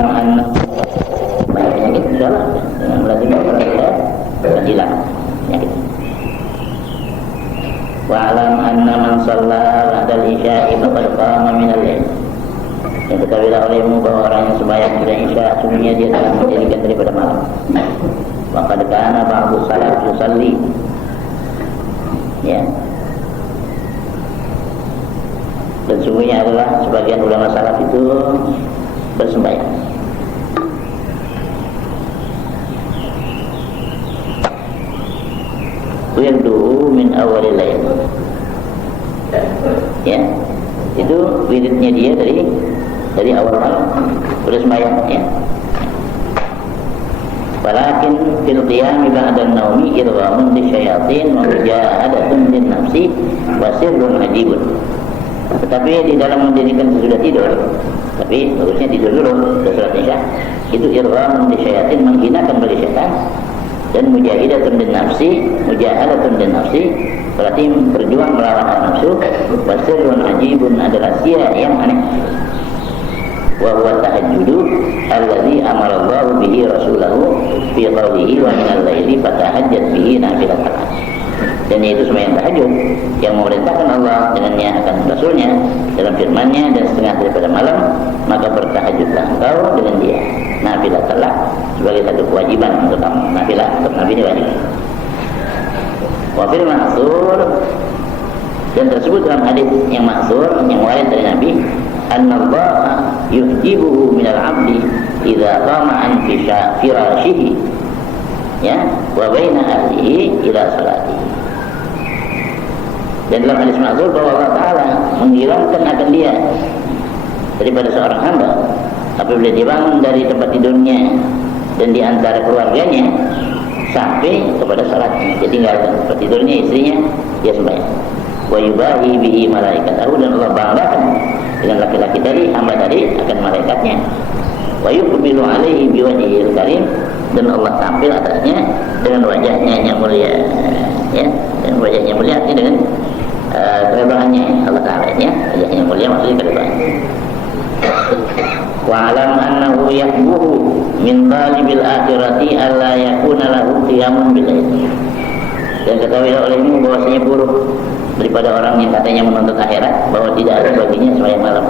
anak penyakit salah dengan berarti akan hilang penyakit. Wa'alam anna man shalla ba'da al-isya'i faqad qama min al-lail. Yang ketahuilah olehmu bahwa orang yang sembahyang sudah isya sungguhnya dia telah mendirikan daripada malam. Maka kana ba'du salaf yusalli. Ya. Dan sungguhnya adalah sebagian ulama salaf itu bersembahyang. Wirduhu min awalil lail. Ya, itu wiridnya dia dari awal malam bersembahyang. Ya. Walakin fil qiyami ba'da an-naumi irghamun lisyayatin wa mujahadatun lin nafsi wa sirrun ajibun. Tetapi di dalam mendirikan sesudah tidur, tapi bagusnya tidur dulu sudah salat isya, itu irghamun lisyayatin, menghinakan bagi syaitan, dan mujahidatun lin nafsi, mujahadatun lin nafsi berarti berjuang melawan nafsu, wa sirrun ajibun adalah sia yang aneh. Wa huwa tahajjudu allazi amara Allah bihi rasulahu fi qawlihi wa min al-laili fatahajjat bihi nafilatan. Dan itu sembahyang tahajud yang memerintahkan Allah dengannya akan rasulnya dalam firman-Nya, dan setengah daripada malam maka bertahajudlah engkau dengan dia. Nafilatan sebagai satu kewajiban untuk kamu. Nafilah untuk Nabi ini wajib. Wa fil ma'thur, dan tersebut dalam hadis yang ma'thur yang warid dari Nabi, annallaha yuhjibuhu minal 'abdi idza qama an firashihi, ya, wa baina ahlihi ila salatihi. Dan dalam hadis ma'thur bahwa Allah Ta'ala menghilangkan akan dia daripada seorang hamba apabila dia bangun dari tempat tidurnya dan di antara keluarganya sampai kepada salatnya. Dia tinggalkan tempat tidurnya, istrinya, dia sembahyang. Wa yubahi bihi malaikatahu, dan Allah banggakan dengan laki-laki tadi, hamba tadi, akan malaikatnya. Wa yuqbilu alaihi biwajhil karim, dan Allah tampil atasnya dengan wajahnya yang mulia, ya, dengan wajahnya mulia artinya dengan kerebahannya Allah Ta'ala, ya, wajahnya mulia maksudnya kerebahannya. Wa alam annahu yahbuhu min talibil akhirati alla yakuna lahu qiyamun bil lail. Dan ketahuilah olehmu bahwasanya buruk daripada orang yang katanya menuntut akhirat, bahwa tidak ada baginya sembahyang malam.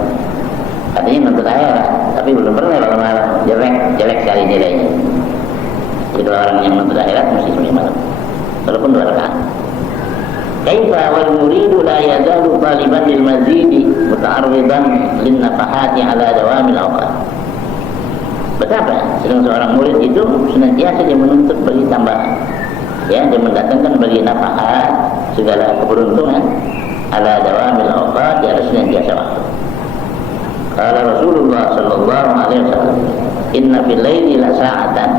Katanya menuntut akhirat, tapi belum pernah malam, jelek sekali nilainya. Jadi kalau orang yang menuntut akhirat mesti sembahyang malam, walaupun 2 rakaat. Kaifa wal muridu la yazalu taliban lil mazidi muta'arridan lin nafahati ala dawamil awqat. Betapa sedang seorang murid itu senantiasa dia menuntut bagi tambahan, ya, dia mendatangkan bagi nafahat, segala keberuntungan ala dawamil awqat, di atas senantiasa waktu. Qala Rasulullah sallallahu alaihi wasallam, inna fil laili la sa'atan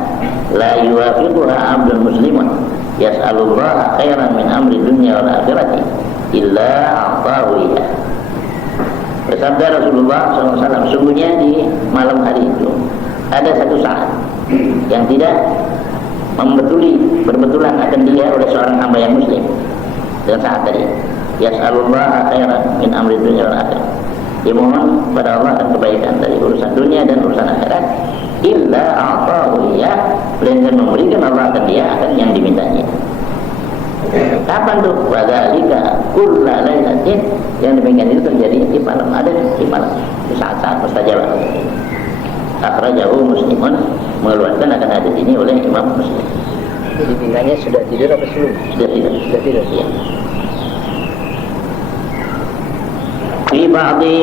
la yuwafiquha 'abdun muslimun yas'alullaha khairan min amri dunya wal akhirati illa a'tahu iyyah. Bersabda Rasulullah SAW, sungguhnya di malam hari itu ada satu saat yang tidak berbetulan akan dia oleh seorang hamba yang muslim dengan saat tadi, yas'alullaha khairan min amri dunya wal akhirati, dia mohon pada Allah akan kebaikan dari urusan dunia dan urusan akhirat, illa a'tahu iyyah, melainkan memberikan Allah akan dia akan yang dimintanya. Kapan tuh? Wadzalika kulla lailatin, yang demikian itu terjadi di malam, ada di malam, di saat-saat mustajabah. Akhrajahu Muslimun, mengeluarkan akan hadis ini oleh Imam Muslim. Jadi bingkanya sudah tidur apa sebelum? Sudah tidur. Ya. Fi ba'di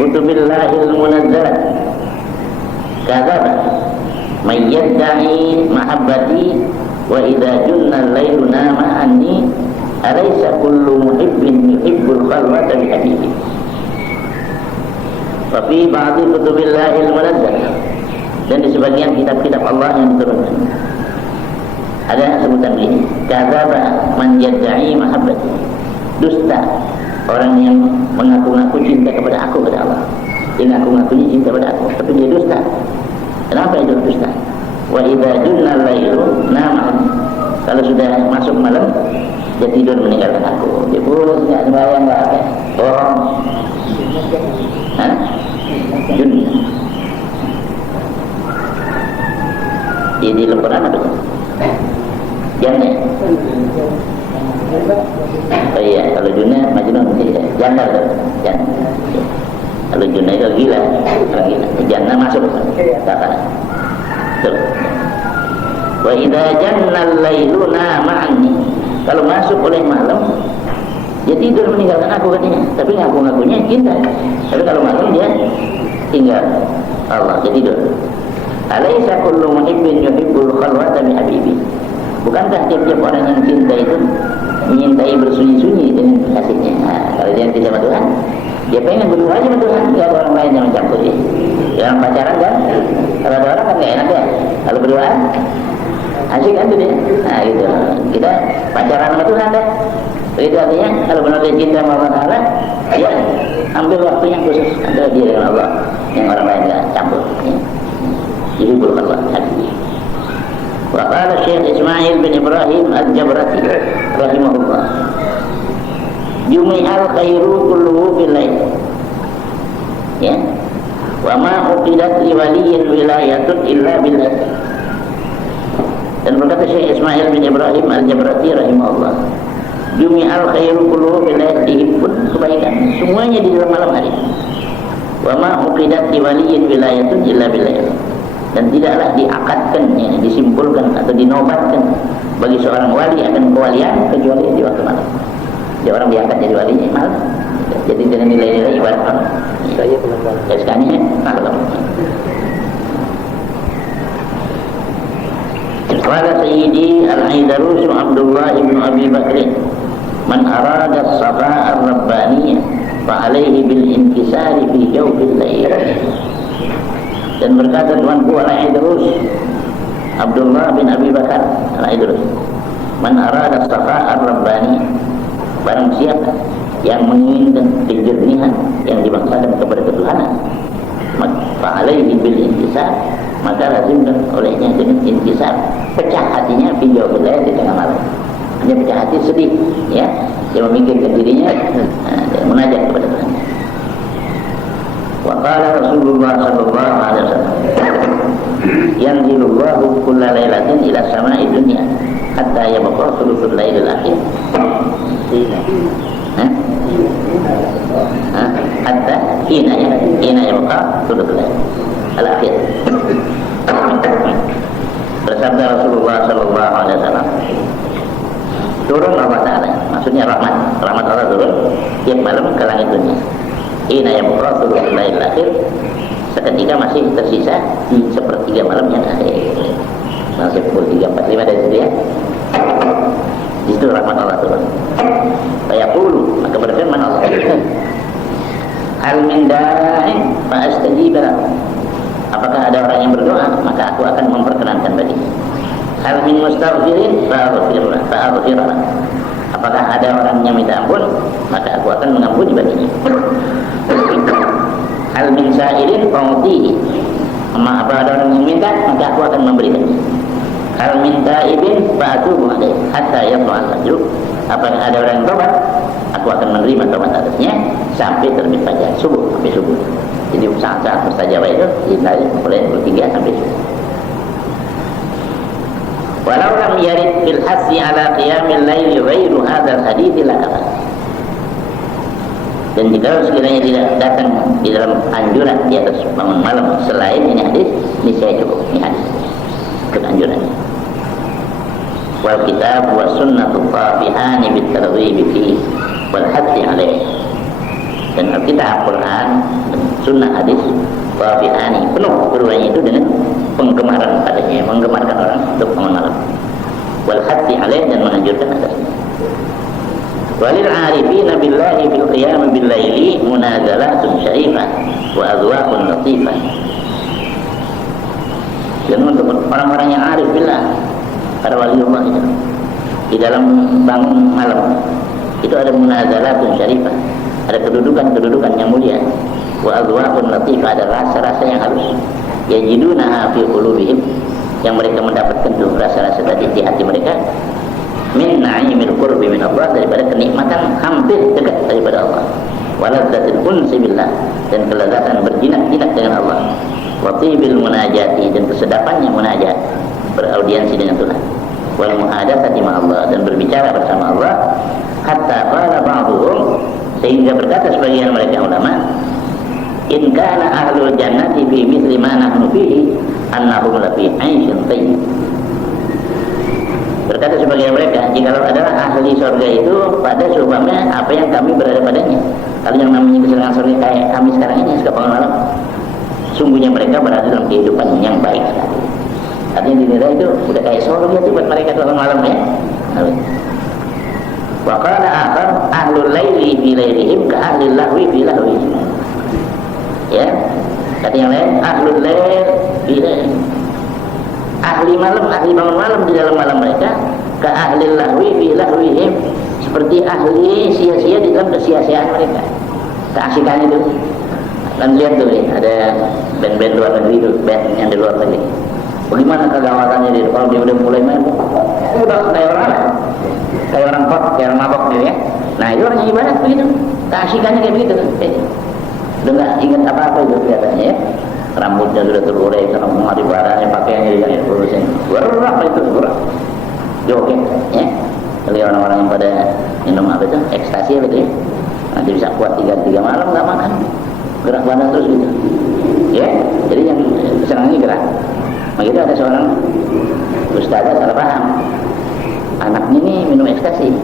kutubillahil munazzalah kadzaba may yadda'i mahabbati wa idza junna al-lailu nama anni alaysa kullu muhibbin yuhibbul khalwata bi habibi. Wa fi ba'di kutubillahil munazzalah, dan di sebagian kitab-kitab Allah yang diturunkan ada sebutan ini, kadzaba man yadda'i mahabbati, dusta orang yang mengaku-ngaku cinta kepada aku, kepada Allah. Dia ngaku-ngakunya cinta kepada aku, tapi dia dusta. Kenapa itu dusta? Wa idza junna al-lailu nama, kalau sudah masuk malam dia tidur meninggalkan aku. Dia buruk, enggak sembahyang, enggak apa. Bohong. Junna. di Al-Quran apa? Jannah. Oh iya, kalau Junna Majnun jannah tuh. Jannah. Kalau Junna itu gila, orang gila. Jannah masuk. Kata. Betul. Wa idza janna al-lailu nama'ani. Kalau masuk oleh malam, dia tidur meninggalkan aku katanya. Tapi ngaku-ngakunya cinta. Tapi kalau malam dia tinggal Allah, dia tidur. Alaysa kullu muhibbin yuhibbul khalwata bi habibi. Bukankah tiap-tiap orang yang cinta itu menyintai bersunyi-sunyi dengan kasihnya? Nah, kalau dia cinta sama Tuhan, dia pengen berdua aja sama Tuhan, nggak ada orang lain yang mencampur dia. Yang pacaran kan, kalau ada orang kan nggak enak ya. Kalau berduaan, asik kan tuh dia. Nah gitu, kita pacaran sama Tuhan deh. Itu artinya kalau benar dia cinta sama Allah Taala, dia ambil waktu yang khusus antara dia dengan Allah, yang orang lain nggak campur. Ya. Jadi Allah hati. Wa qala Syekh Ismail bin Ibrahim Al-Jabrati rahimahullah, jumi'al khairu kulluhu fil lail. Ya. Wa ma uqidat li waliyyin wilayatun illa billah. Dan berkata Syekh Ismail bin Ibrahim Al-Jabrati rahimahullah, jumi'al khairu kulluhu fil lail, dihimpun kebaikan semuanya di dalam malam hari. Wa ma uqidat li waliyyin wilayatun illa billah. Dan tidaklah diakadkan, ya, disimpulkan atau dinobatkan bagi seorang wali akan kewalian kecuali di waktu malam. Dia orang diangkat jadi wali malam. Jadi dengan nilai-nilai ibarat malam. Ya sekalinya malam. Qala Sayyidi Al-Aidarus Abdullah ibn Abi Bakr, man arada as-safa ar-rabbaniyah fa alayhi bil inkisari fi jawfil lail. Dan berkata tuanku Al-Idrus Abdullah bin Abi Bakar Al-Idrus, man arada as-safa ar-rabbani, barang siapa yang menginginkan kejernihan yang dimaksudkan kepada ketuhanan, maka alaihi bil intisab, maka lazimkan olehnya dengan intisab, pecah hatinya video bilai di tengah malam. Dia pecah hati, sedih, ya, dia memikirkan dirinya, dia munajat kepada Tuhan. Wa qala Rasulullah sallallahu alaihi wasallam, yanzilullahu kulla lailatin ila sama'i dunya hatta yabqa thuluthul lailil akhir. Hatta hina yabqa thuluthul lailil akhir. Bersabda Rasulullah sallallahu alaihi wasallam, turun Allah Ta'ala, maksudnya rahmat Allah turun tiap malam ke langit dunia. Ina yang berasal dari lain akhir, seketika masih tersisa di sepertiga malam yang akhir, masih pukul 3:45 dari situ ya. Di situ rahmat Allah turun. Fayaqulu, maka berfirman Allah, hal min da'in fa astajib lahu. Apakah ada orang yang berdoa, maka aku akan memperkenankan baginya. Hal min mustaghfirin fa aghfir lahu. Apakah ada orang yang minta ampun, maka aku akan mengampuni baginya. Hal min sa'ilin fa'utihi. Apa ada orang yang minta, maka aku akan memberikannya. Hal min ta'ibin fa'atubu alaihi hatta yatlu'al fajr. Apakah ada orang yang tobat, aku akan menerima tobat atasnya sampai terbit fajar, subuh sampai subuh. Jadi saat-saat mustajabah itu dimulai mulai 3 sampai subuh. Walau lam yarid bil hasi ala qiyamil laili ghairu hadzal hadits lakafa. Dan jika sekiranya tidak datang di dalam anjuran di atas bangun malam selain ini hadis, ini saya cukup, ini hadis untuk anjurannya. Wal kitab wa sunnatu fafihani bit targhib fi wal hadz'i alaih. Dan Alkitab, Quran, dan sunnah hadis fafihani penuh keduanya itu dengan penggemaran padanya, menggemarkan orang untuk bangun malam. Wal hadz'i alaih, dan menganjurkan atasnya. Walil arifina billahi bil qiyam bil laili munazalatun syarifah wa adwaqun latifah. Dan untuk orang-orang yang arif billah, para waliullah itu, di dalam bangun malam itu ada munazalatun syarifah, ada kedudukan yang mulia, wa adwaqun latifah, ada rasa-rasa yang halus, yajidunaha fi qulubihim, yang mereka mendapatkan tuh rasa-rasa tadi di hati mereka, min na'imil qurbi min Allah, daripada kenikmatan hampir dekat daripada Allah, waladzatil unsi billah, dan kelezatan berjinak-jinak dengan Allah, wa tibil munajati, dan kesedapannya munajat, beraudiensi dengan Tuhan, wal muhadatsati ma Allah, dan berbicara bersama Allah, hatta qala ba'dhum, sehingga berkata sebagian mereka ulama, in kana ahlul jannati fi mithli ma nahnu fihi annahum la fi 'aisyin thayyib. Berkata sebagian mereka, jikalau adalah ahli surga itu pada seumpamanya apa yang kami berada padanya. Kalau yang namanya kesenangan surga kayak kami sekarang ini suka bangun malam, sungguhnya mereka berada dalam kehidupan yang baik sekali. Artinya dinilai itu udah kayak surga itu buat mereka bangun malam ya. Wa qala akhar ahlul laili fi lailihim ka ahlil lahwi fi lahwihim. Ya, kata yang lain ahlul lail fi lailihim, ahli malam, ahli bangun malam di dalam malam mereka, ke ahli lahwi fi lahwihim, seperti ahli sia-sia di dalam kesia-siaan mereka, keasikan itu. Dan lihat tuh ya, ada band-band luar negeri itu, band yang di luar negeri, bagaimana kegawatannya dia kalau dia udah mulai main, udah kayak orang pot, kayak orang mabok gitu ya. Nah itu orang yang ibadat begitu, keasikannya kayak begitu. Udah nggak ingat apa-apa itu kelihatannya ya. Rambutnya sudah terurai, sama barangnya, pakaiannya yang urusin, berapa itu berapa, joget, ya. Kalau orang-orang yang pada minum apa itu, ekstasi gitu ya, nanti bisa kuat 3 malam nggak makan, gerak badan terus gitu, ya. Jadi yang kesenangannya gerak. Begitu ada seorang ustazah salah paham, anaknya ini minum ekstasi,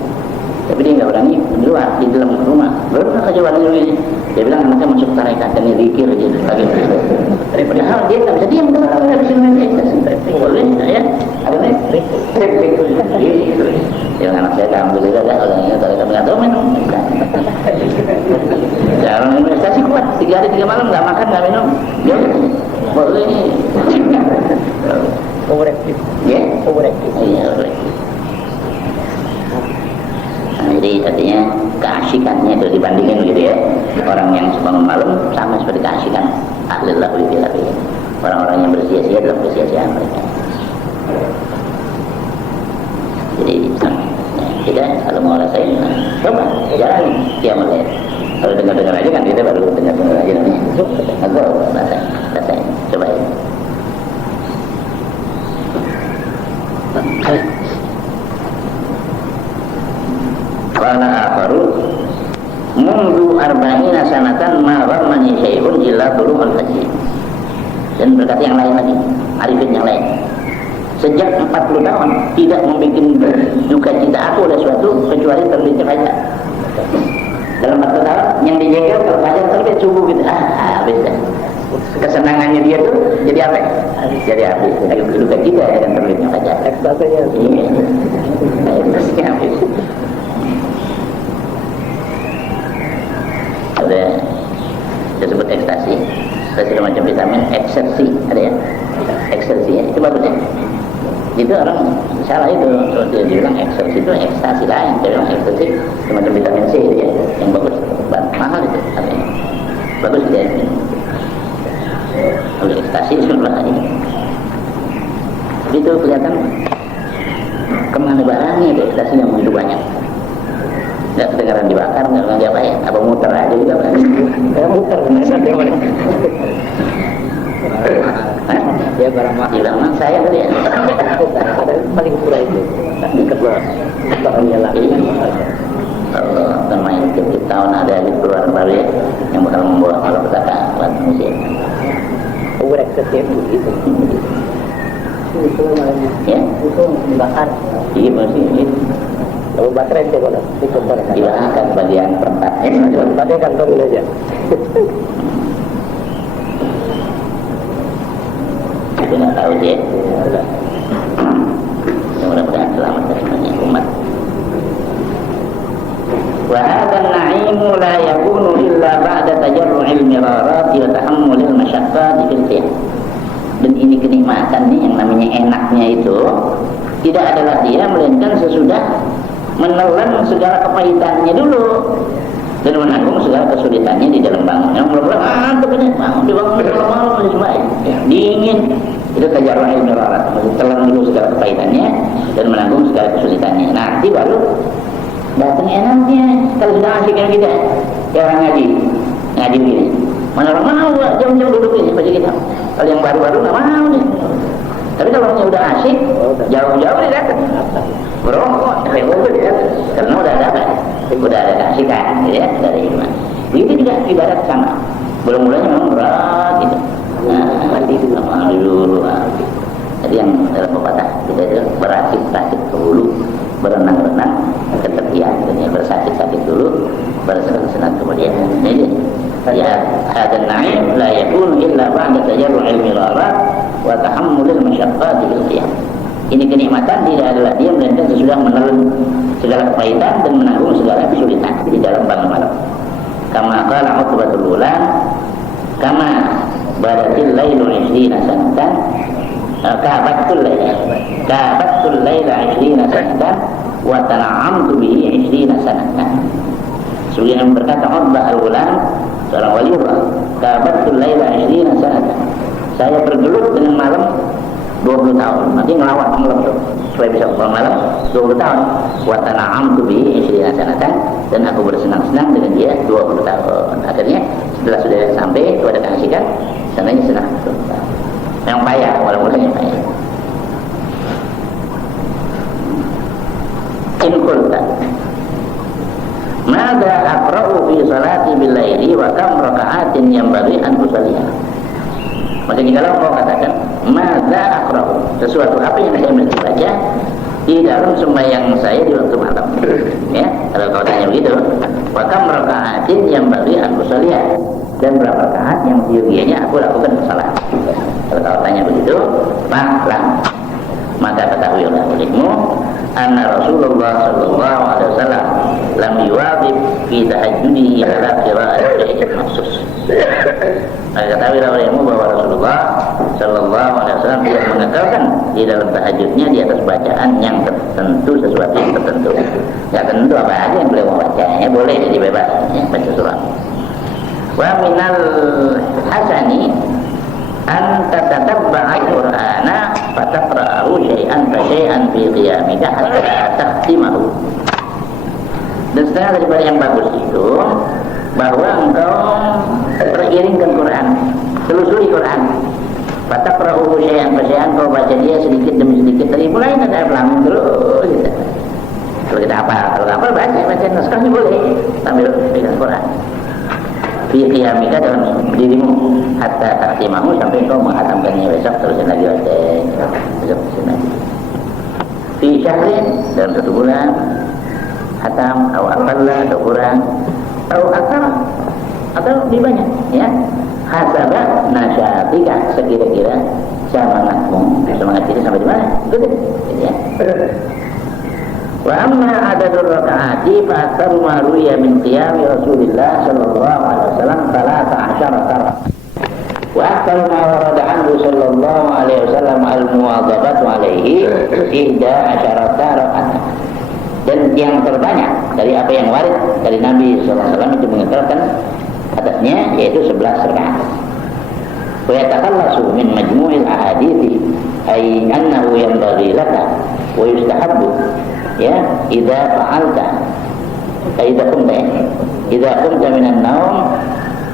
tapi dia nggak berani di luar, di dalam rumah. Baru kejauhan ini, dia bilang anaknya masuk tarekat dan zikir aja lagi. Padahal dia nggak bisa diam kalau nggak bisa minum ekstasi. Boleh, ya? Ada nih? Ya anak saya alhamdulillah ada orangnya tarekat nggak tahu minum. Ya orang minum ekstasi kuat, 3 hari 3 malam nggak makan nggak minum. Ya boleh. Overactive. Ya? Overactive. Iya overactive. Nah, jadi artinya keasikannya itu dibandingin gitu ya, orang yang sebangun malam sama seperti keasikan ahli lahwi fi lahwihim, orang-orang yang bersia-sia dalam kesia-siaan mereka. Jadi kita kalau mau rasain, coba jalan dia melihat. Kalau dengar-dengar aja kan kita baru dengar-dengar aja namanya. Atau rasain, coba ya. Wala akharu mundu arba'ina sanatan ma ghammani syai'un illa dhulumul fajr. Dan berkata yang lain lagi, arifin yang lain, sejak 40 tahun tidak membuat duka cita aku oleh suatu kecuali terbitnya fajar. Dalam 40 tahun yang dijengkel kalau fajar terbit subuh gitu, habis dah. Kesenangannya dia tuh jadi apa? Jadi habis. Duka cita dengan terbitnya fajar. Ekstasinya. Iya. Ekstasinya habis. Ada disebut ekstasi, ada macam vitamin, eksersi ada ya, eksersi ya, itu bagus ya. Itu orang salah itu, kalau dia bilang eksersi itu ekstasi lain, dia bilang ekstasi semacam vitamin C itu ya, yang bagus, mahal itu, artinya bagus dia. Kalau ekstasi sebenarnya ini, itu kelihatan kemana barangnya itu ekstasi yang begitu banyak. Nggak kedengaran dibakar, nggak lagi apa ya, apa muter aja juga kan? Kayak muter, sampai mana? Ya barang mahal. Bilang mang saya tadi ya. Ada paling murah itu. Kedua, barangnya lagi. Kalau akan main tiap tahun ada keluar baru ya, yang bakal membawa malapetaka buat musim. Overactive begitu. Itu namanya. Ya? Itu dibakar. Iya masih. Kalau baterai itu boleh dicoba. Hilangkan bagian perempatnya. Tadi kantongin aja. Itu nggak tahu dia. Mudah-mudahan selamat dari banyak umat. Wa hadzal na'imu la yakunu illa ba'da tajarru'il mirarat wa tahammulil masyaqqati fil qiyam. Dan ini kenikmatan nih yang namanya enaknya itu tidak adalah dia melainkan sesudah menelan segala kepahitannya dulu dan menanggung segala kesulitannya di dalam bangun. Yang belum bangun dibangun malam malam dingin, itu tajarru'il mirarat, telan dulu segala kepahitannya dan menanggung segala kesulitannya. Nanti baru datang enaknya. Kalau sudah asik kan kita ya orang ngaji gini, mana orang mau jam-jam duduk ini baca kitab. Kalau yang baru-baru nggak mau nih, Tapi kalau udah asik, jauh-jauh dia datang. Merokok, tapi dia datang. Karena udah ada apa? Udah ada keasikan, gitu ya, dari iman. Begitu juga ibarat sama. Mulanya memang berat gitu. Mandi dulu. Jadi yang dalam pepatah kita itu berakit-rakit ke hulu, berenang-renang ke tepian, bersakit-sakit dulu, bersenang-senang kemudian. Ini dia. Hadzal na'im la yakunu illa ba'da tajarru'il mirarat wa tahammulil masyaqqati bil qiyam. Ini kenikmatan tidak adalah dia melainkan sesudah menelan segala kepahitan dan menanggung segala kesulitan di dalam bangun malam. Kama qala Utbatul Ulan, kama badatil lailu 20 sanatan, kabatul laila 20 sanatan wa tana'amtu bihi 20 sanatan. Sebagaimana berkata Utbah Al-Ulan, seorang wali Allah, kabatul laila 20 sanatan. Saya bergelut dengan malam 20 tahun. Nanti ngelawat malam tuh supaya bisa pulang malam 20 tahun. Wa tana'amtu bihi 20 sanatan, dan aku bersenang-senang dengan dia 20 tahun. Akhirnya setelah sudah sampai kepada keasikan, sananya senang. Yang payah, mulanya payah. In qulta madza aqra'u fi salati bil laili wa kam raka'atin yanbaghi an usalliha. Maka jikalau kau katakan madza aqra'u, sesuatu apa yang saya mesti baca di dalam sembahyang saya di waktu malam, ya, kalau kau tanya begitu, wa kam raka'atin yanbaghi an usalliha, dan berapa rakaat yang seyogianya aku lakukan salat. Kalau kau tanya begitu, maka ketahuilah olehmu anna Rasulullah sallallahu alaihi wasallam lam yuwazib fi tahajjudihi ala qira'ati syai'in maksus. Maka ketahuilah olehmu bahwa Rasulullah sallallahu alaihi wasallam tidak mengekalkan di dalam tahajudnya di atas bacaan yang tertentu, sesuatu yang tertentu. Ya tentu apa aja yang beliau membacanya, boleh jadi bebas ya, baca surah. Wa minal hasani an tatatabba'a al-Qur'ana fataqra'ahu syai'an fa syai'an fi qiyamika hatta takhtimahu. Dan setengah daripada yang bagus itu bahwa engkau beriringkan Quran, telusuri Quran. Fataqra'ahu syai'an fa syai'an, kau baca dia sedikit demi sedikit, dari mulai ada pelan terus gitu. Kalau kita hafal baca naskahnya boleh sambil pegang Quran. Fi qiyamika, dalam dirimu, hatta takhtimahu, sampai kau menghatamkannya besok, terusin lagi besok terusin lagi. Fi syahrin, dalam 1 bulan hatam, atau aqalla, atau kurang, atau lebih banyak ya. Hasaba nasyatika, sekira-kira semangat kita sampai di mana, gitu ya. Wa amma adadur raka'ati fa aktaru ma ruwiya min qiyami Rasulillah sallallahu alaihi wasallam 13 raka'ah. Wa aktaru ma warada anhu sallallahu alaihi wasallam al-muwadhabatu alaihi 11 raka'ah. Dan yang terbanyak dari apa yang warid dari Nabi sallallahu alaihi wasallam itu mengekalkan atasnya yaitu 11 rakaat. Wa yatakallasu min majmu'il ahadithi ay annahu yanbaghi laka wa yustahabbu ya idza fa'alta idza qumta minan naum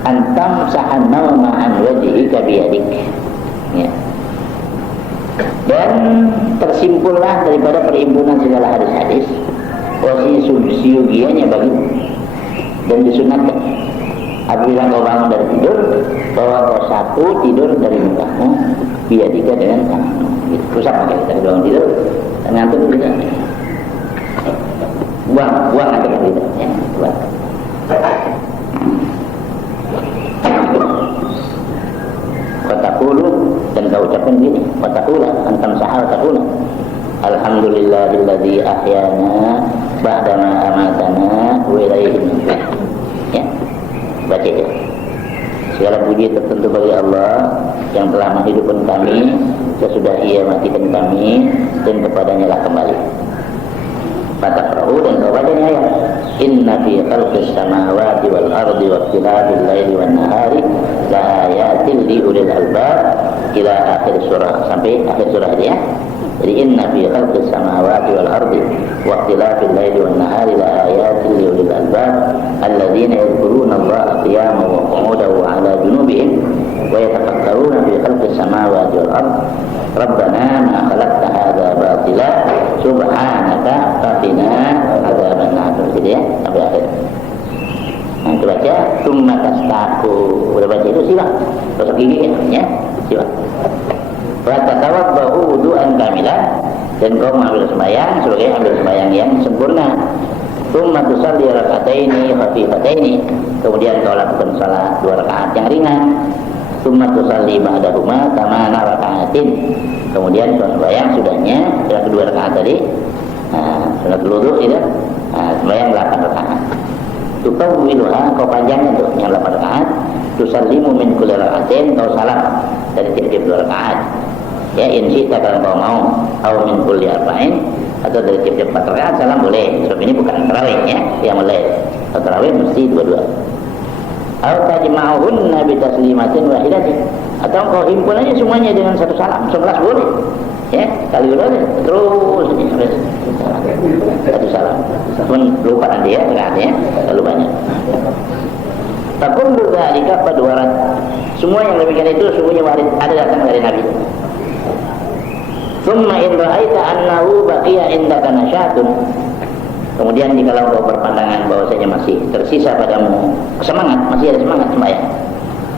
an tamsahan nauma an wajhika biyadik ya. Dan tersimpullah daripada perimpunan segala hadis-hadis posisi subsidianya bagimu, dan disunatkan apabila kau bangun dari tidur bahwa kau sapu tidur dari mukamu biadika dengan tanganmu gitu. Pusat pakai kita bangun tidur dan ngantuk juga buang aja ke tidur ya, buang. Watakulu, dan kau ucapkan gini, watakula antam sahal takula alhamdulillahilladzi ahyana ba'dama amatana wa ilaihi nusyur ya. Baca itu. Segala puji tertentu bagi Allah yang telah menghidupkan kami sesudah Ia matikan kami, dan kepadanya lah kembali. Fataqra'u, dan kau baca ini ayat. Inna fi khalqis samawati wal ardi wa ikhtilafil laili wan nahari la ayatin li ulil albab, ila akhir surah, sampai akhir surah dia. Jadi inna fi khalqis samawati wal ardi wa ikhtilafil laili wan nahari la ayatin li ulil albab alladzina yadhkuruna Allaha qiyaman wa qu'udan wa 'ala junubihim wa yatafakkaruna fi khalqis samawati wal ardi rabbana subhanaka faqina adzabannar, gitu ya, sampai akhir. Nah, itu baca summa tastaku. Udah baca itu siwak, gosok gigi ya, siwak. Wa tatawaddu wudu'an kamilan, dan kau mengambil sembahyang sebagai ambil sembahyang yang sempurna. Summa tusalli raka'ataini khafifataini, kemudian kau lakukan salat 2 rakaat yang ringan. Summa tusalli ba'dahuma tamana raka'atin, kemudian kau sembahyang sudahnya setelah kedua rakaat tadi, sunat wudu itu, sembahyang 8 rakaat. Tukawwiluha, kau panjangkan tuh yang 8 rakaat. Tusallimu min kulli raka'atin, kau salam dari tiap-tiap 2 rakaat. Ya, insya kalau kau mau, atau min kulli arba'in, atau dari tiap-tiap 4 rakaat salam boleh. Sebab ini bukan tarawih ya, yang mulai. Kalau tarawih mesti 2-2. Atau tajma'uhunna bi taslimatin wahidatin, atau kau himpun aja semuanya dengan satu salam, 11 boleh. Ya, kali dulu terus satu salam. Pun lupa nanti ya, rakaatnya terlalu banyak. Takun dzalika padwarat, semua yang demikian itu semuanya warid, ada datang dari Nabi. Summa in ra'aita annahu baqiya indaka nasyatun, kemudian jikalau kau berpandangan bahwasanya masih tersisa padamu semangat, masih ada semangat sembahyang,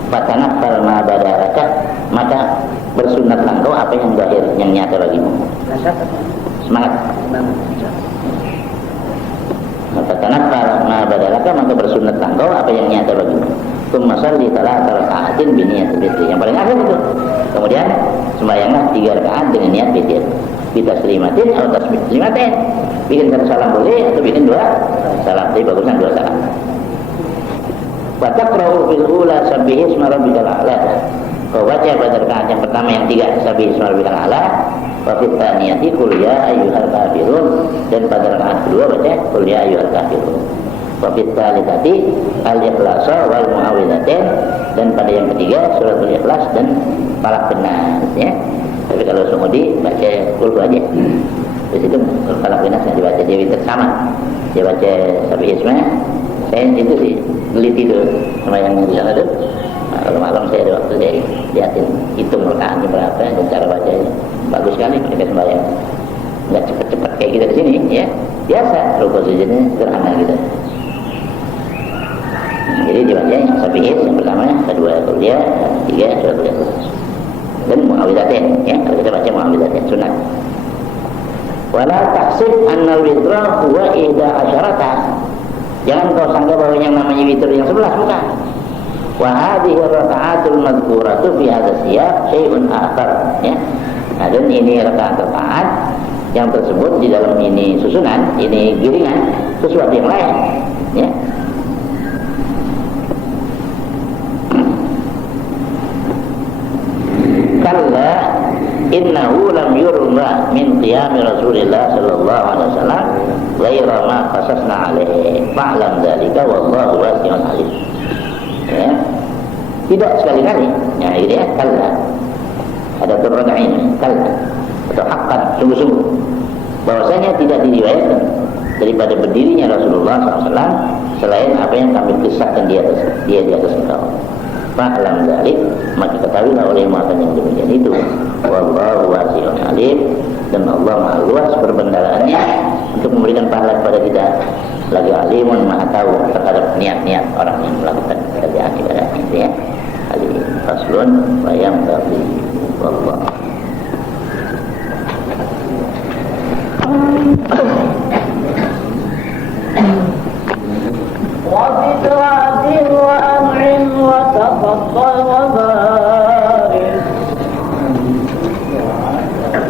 fatanaffal ma badaraka, maka bersunatlah engkau apa yang zahir, yang nyata bagimu. Semangat. Fatanaffal ma badaraka, maka bersunatlah engkau apa yang nyata bagimu. Tsumma shalli 3 raka'atin bi niyyati fitr, yang paling akhir itu. Kemudian sembahyanglah 3 rakaat dengan niat witir. Kita selimatin atau taslimatin. Bikin 1 salam boleh atau bikin 2 salam. Tapi bagusnya 2 salam. Wa taqra'u fil ula sabbihi isma rabbikal a'la. Kau baca pada rakaat yang pertama yang 3 sabbihi isma rabbikal a'la. Wa fil tsaniyati qul ya ayyuhal kafirun, dan pada rakaat kedua baca qul ya ayyuhal kafirun. Wa fil tsalitsati al-ikhlas wal mu'awwidzatain, dan pada yang ketiga suratul ikhlas dan falaq bin-nas ya. Tapi kalau sumudi baca kulhu aja. Di situ falaq bin-nas yang dibaca dia witir sama. Dia baca sabih isma. Saya itu sih teliti tuh sama yang di sana tuh. Nah, kalau malam saya ada waktu saya liatin, hitung rakaatnya berapa dan cara bacanya. Bagus sekali mereka sembahyang. Enggak cepat-cepat kayak kita di sini ya. Biasa rukuk sujudnya sederhana gitu. Jadi dibaca yang sabih yang pertama, kedua kuliah, 3 surat al-ikhlas. Dan mu'awwidzatain ya, kalau kita baca mu'awwidzatain sunat. Wala tahsib annal witra huwa 11. Jangan kau sangka bahwa yang namanya witir yang 11, bukan. Wa hadhihi raka'atul madhkuratu fi hadha siyaq syai'un akhar ya. Nah, dan ini rakaat-rakaat yang tersebut di dalam ini susunan, ini giringan, sesuatu yang lain ya. Kalla innahu lam yurma min qiyami Rasulillah sallallahu alaihi wasallam ghaira ma qasasna alaihi fa'lam dzalika wallahu wasi'un alim ya. Tidak sekali-kali ya, ini ya, kalla ada turradain kalla atau haqqan, sungguh-sungguh bahwasanya tidak diriwayatkan daripada berdirinya Rasulullah SAW selain apa yang kami kisahkan dia di atas engkau. Fa'lam dzalik, maka ketahuilah oleh muatan yang demikian itu. Wallahu wasi'un alim, dan Allah Maha luas perbendaharaannya untuk memberikan pahala kepada kita. Lagi alimun, Maha tahu terhadap niat-niat orang yang melakukan kerjaan ibadah itu ya. Ali faslun wa yambaghi wallahu. وبتعد وأنعم وتفضل وبارك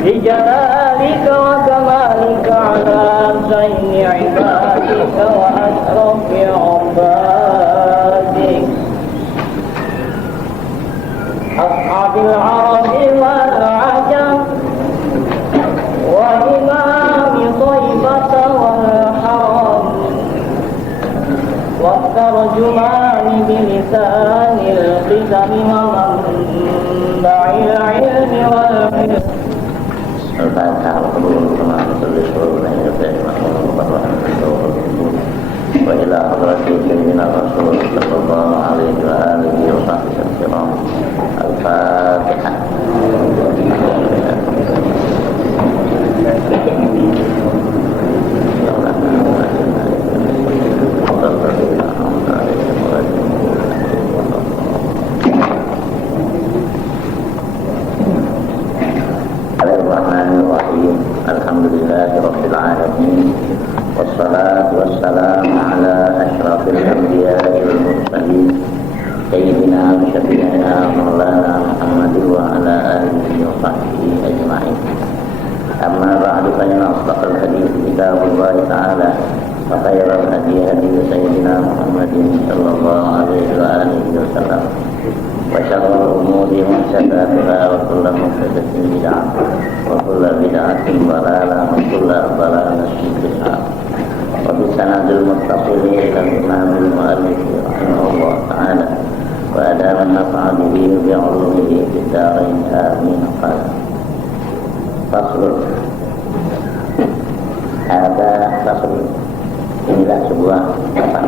بجلالك وكمالك على زين عبادك وأشرف عبادك أصحاب العرب والعجم وإمام طيبة والحرم والترجمان بلسان القدم ومنبع العلم والحلم. الفاتحة وإلى حضرة سيدنا الرسول صلى الله عليه وآله وصحبه وسلم. الفاتحة. سيدنا مولانا محمد وعلى آله وصحبه أجمعين. أما بعد فإن أصدق الحديث كتاب الله تعالى وخير الهدي هدي سيدنا محمد صلى الله عليه وآله وسلم وشر الأمور محدثاتها وكل محدثة بدعة وكل بدعة ضلالة وكل ضلالة في النار. وبسند المتصل إلى الإمام المؤلف رحمه الله تعالى وأدام النفع به بعلومه في الدارين آمين. قال فصل. Ada fasl, inilah sebuah apa?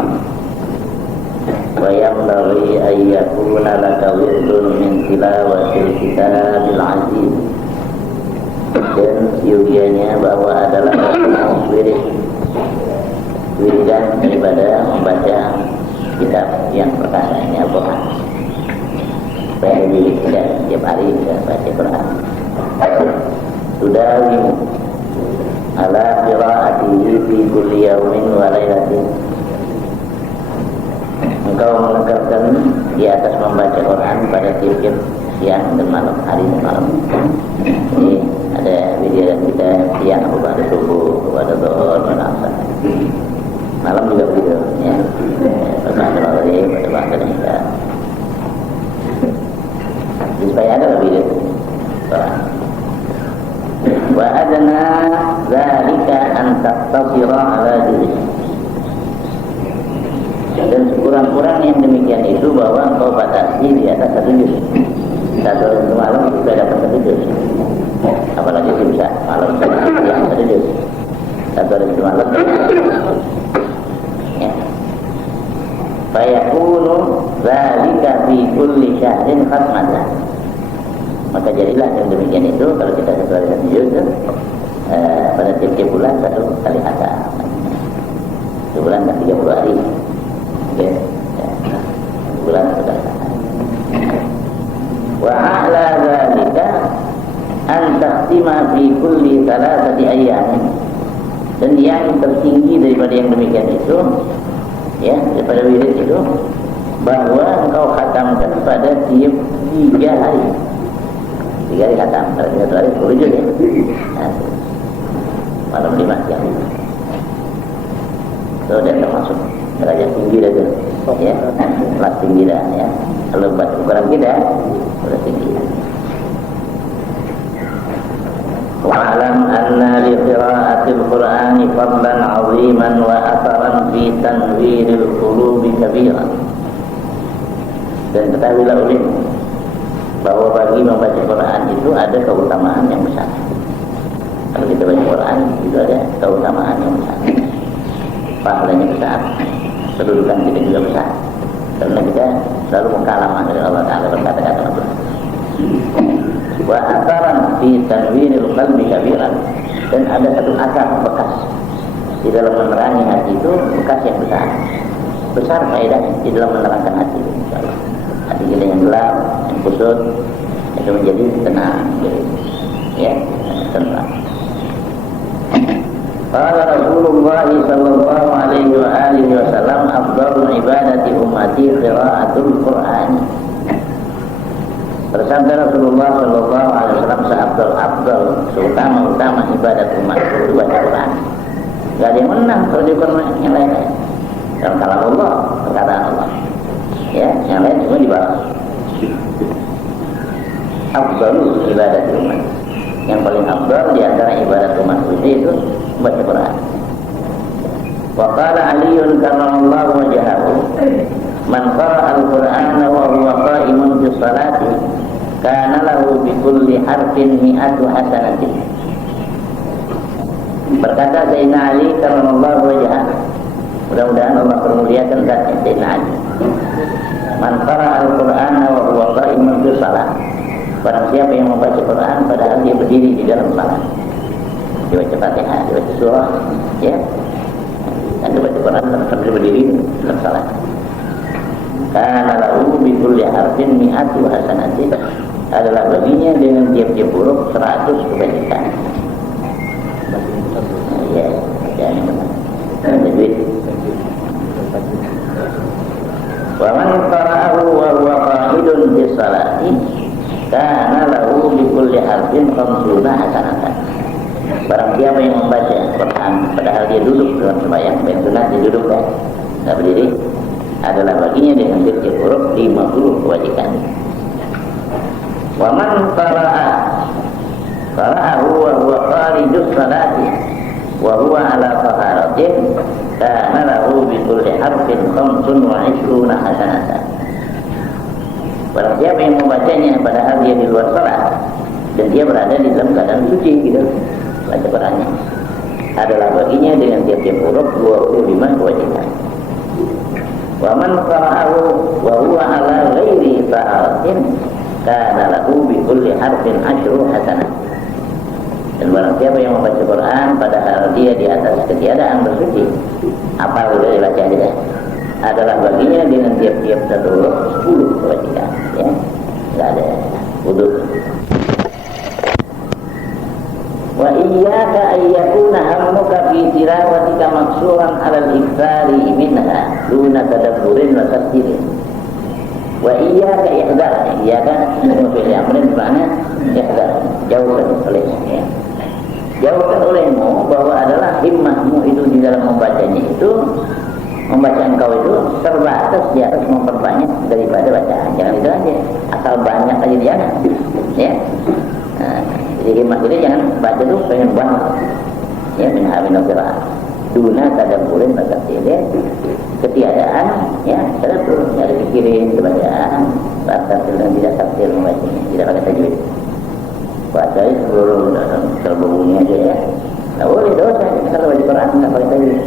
Wa yanbaghi an yakuna laka wirdun min tilawatil kitabil aziz. Dan yogianya bahwa adalah wiridan daripada membaca kitab yang perkara ini Al-Quran. Supaya diri kita setiap hari kita baca Quran. Sudah ala qiraatihi fi kulli yawmin wa lailatin. Engkau menegakkan di atas membaca Quran pada tiap-tiap siang dan malam, hari dan malam. Ini ada wirid kita siang pada subuh, pada zuhur, pada asar. Malam juga begitu, ya. Pada maghrib, pada isya. Supaya ada wirid Quran. Wa adna zalika an taqtasira ala juz. Dan sekurang-kurang yang demikian itu bahwa engkau batasi di atas satu juz. Satu malam sudah dapat satu juz. Apalagi bisa malam yang satu juz. Satu hari malam. Ya. Fa yakunu zalika fi kulli syahrin khatmatan. Maka jadilah yang demikian itu kalau kita sesuai dengan juz pada tiap-tiap bulan satu kali khatam. Sebulan kan 30 hari. Okay. Sebulan satu kali khatam. Wa a'la dzalika an taqtima fi kulli thalathati ayyamin. Dan yang tertinggi daripada yang demikian itu, ya, daripada wirid itu, bahwa engkau khatamkan pada tiap 3 hari. 3 hari khatam, kalau 3 hari 10 juz ya. Nah, malam 5 jam. Itu sudah termasuk derajat tinggi dah tu, ya, kelas tinggi dah, ya. Kalau buat ukuran kita, sudah tinggi. Wa'alam anna li qira'atil Qur'ani fadlan 'aziman wa atharan fi tanwiril qulubi kabiran. Dan ketahuilah olehmu bahwa bagi membaca Quran itu ada keutamaan yang besar. Kalau kita baca Quran itu ada keutamaan yang besar. Pahalanya besar, kedudukan kita juga besar. Karena kita selalu mengkalamah dari Allah Ta'ala berkata-kata Allah. Wa atharan fi tanwiril qalbi kabiran. Dan ada satu asar bekas di dalam menerangi hati itu, bekas yang besar. Besar faedah di dalam menerangkan hati itu. Hati kita yang gelap, yang kusut, itu menjadi tenang, ya, tenang. Qala Rasulullah sallallahu alaihi wa alihi wasallam afdalul ibadati ummati qiraatul Qur'an. Bersabda Rasulullah sallallahu alaihi wasallam seabdal seutama ibadat umat itu baca Quran. Enggak ada yang menang kalau di Quran yang lain. Dalam kalam Allah, perkataan Allah. Ya, yang lain semua di bawah. Afdalul ibadat umat. Yang paling afdal di antara ibadat umat itu baca Quran. Wa qala Aliun karramallahu wajhahu man qara'a al-Qur'ana wa huwa qa'imun fi sholati kana lahu bi kulli harfin mi'atu hasanatin. Berkata Sayyidina Ali karramallahu wajhahu, mudah-mudahan Allah permuliakan zatnya Sayyidina Ali. Man qara'a al-Qur'ana wa huwa qa'imun fi shalah. Barang siapa yang membaca Quran padahal dia berdiri di dalam salat. Dia baca Fatihah, dia baca surah, ya. Dan dia baca Quran sambil berdiri dalam salat. Kana lahu bi kulli harfin mi'atu hasanatin. Adalah baginya dengan tiap-tiap huruf 100 kebajikan. Ya, jadi benar. Tajwid. Wa man qara'ahu wa huwa qa'idun fi sholati kana lahu bi kulli harfin 50 hasanatan. Barang siapa yang membaca Quran padahal dia duduk dalam sembahyang, sunat dia duduk ya, tidak berdiri, adalah baginya dengan setiap huruf 50 kewajiban. Wa man qara'ahu wa huwa qaridus salati wa huwa ala taharatin kana lahu bi kulli harfin 25 hasanatan. Barang siapa yang membacanya padahal dia di luar salat dan dia berada di dalam keadaan suci gitu, baca Qurannya, adalah baginya dengan tiap-tiap huruf 25 kewajiban. Wa man qara'ahu wa huwa ala ghairi taharatin kana lahu bi kulli harfin 10 hasanah. Dan barang siapa yang membaca Quran padahal dia di atas ketiadaan bersuci, apa boleh dibaca tidak, adalah baginya dengan tiap-tiap satu huruf 10 kewajiban, ya, tidak ada wudu. Wa iyyaka ayyakuna hammuka fi tilawatika maksuran 'ala al-iktsari minha duna tadabburin wa tafsirin. Wa iyyaka ihdar, iyyaka fi'il amrin bermakna ihdar, jauhkan olehmu, ya. Jauhkan olehmu bahwa adalah himmahmu itu di dalam membacanya itu, membaca engkau itu terbatas di atas memperbanyak daripada bacaan. Jangan itu aja, asal banyak aja jangan, ya. Nah, jadi himmah kita jangan baca itu pengen banget, ya, min qira'ah duna tadabburin wa tafsirin, ketiadaan, ya, tadabbur, ada pikirin bacaan, tafsir dan tidak tafsir membacanya, tidak pakai tajwid. Baca seluruh terbunyi aja, ya. Nah, boleh dosa kalau baca Quran nggak pakai tajwid.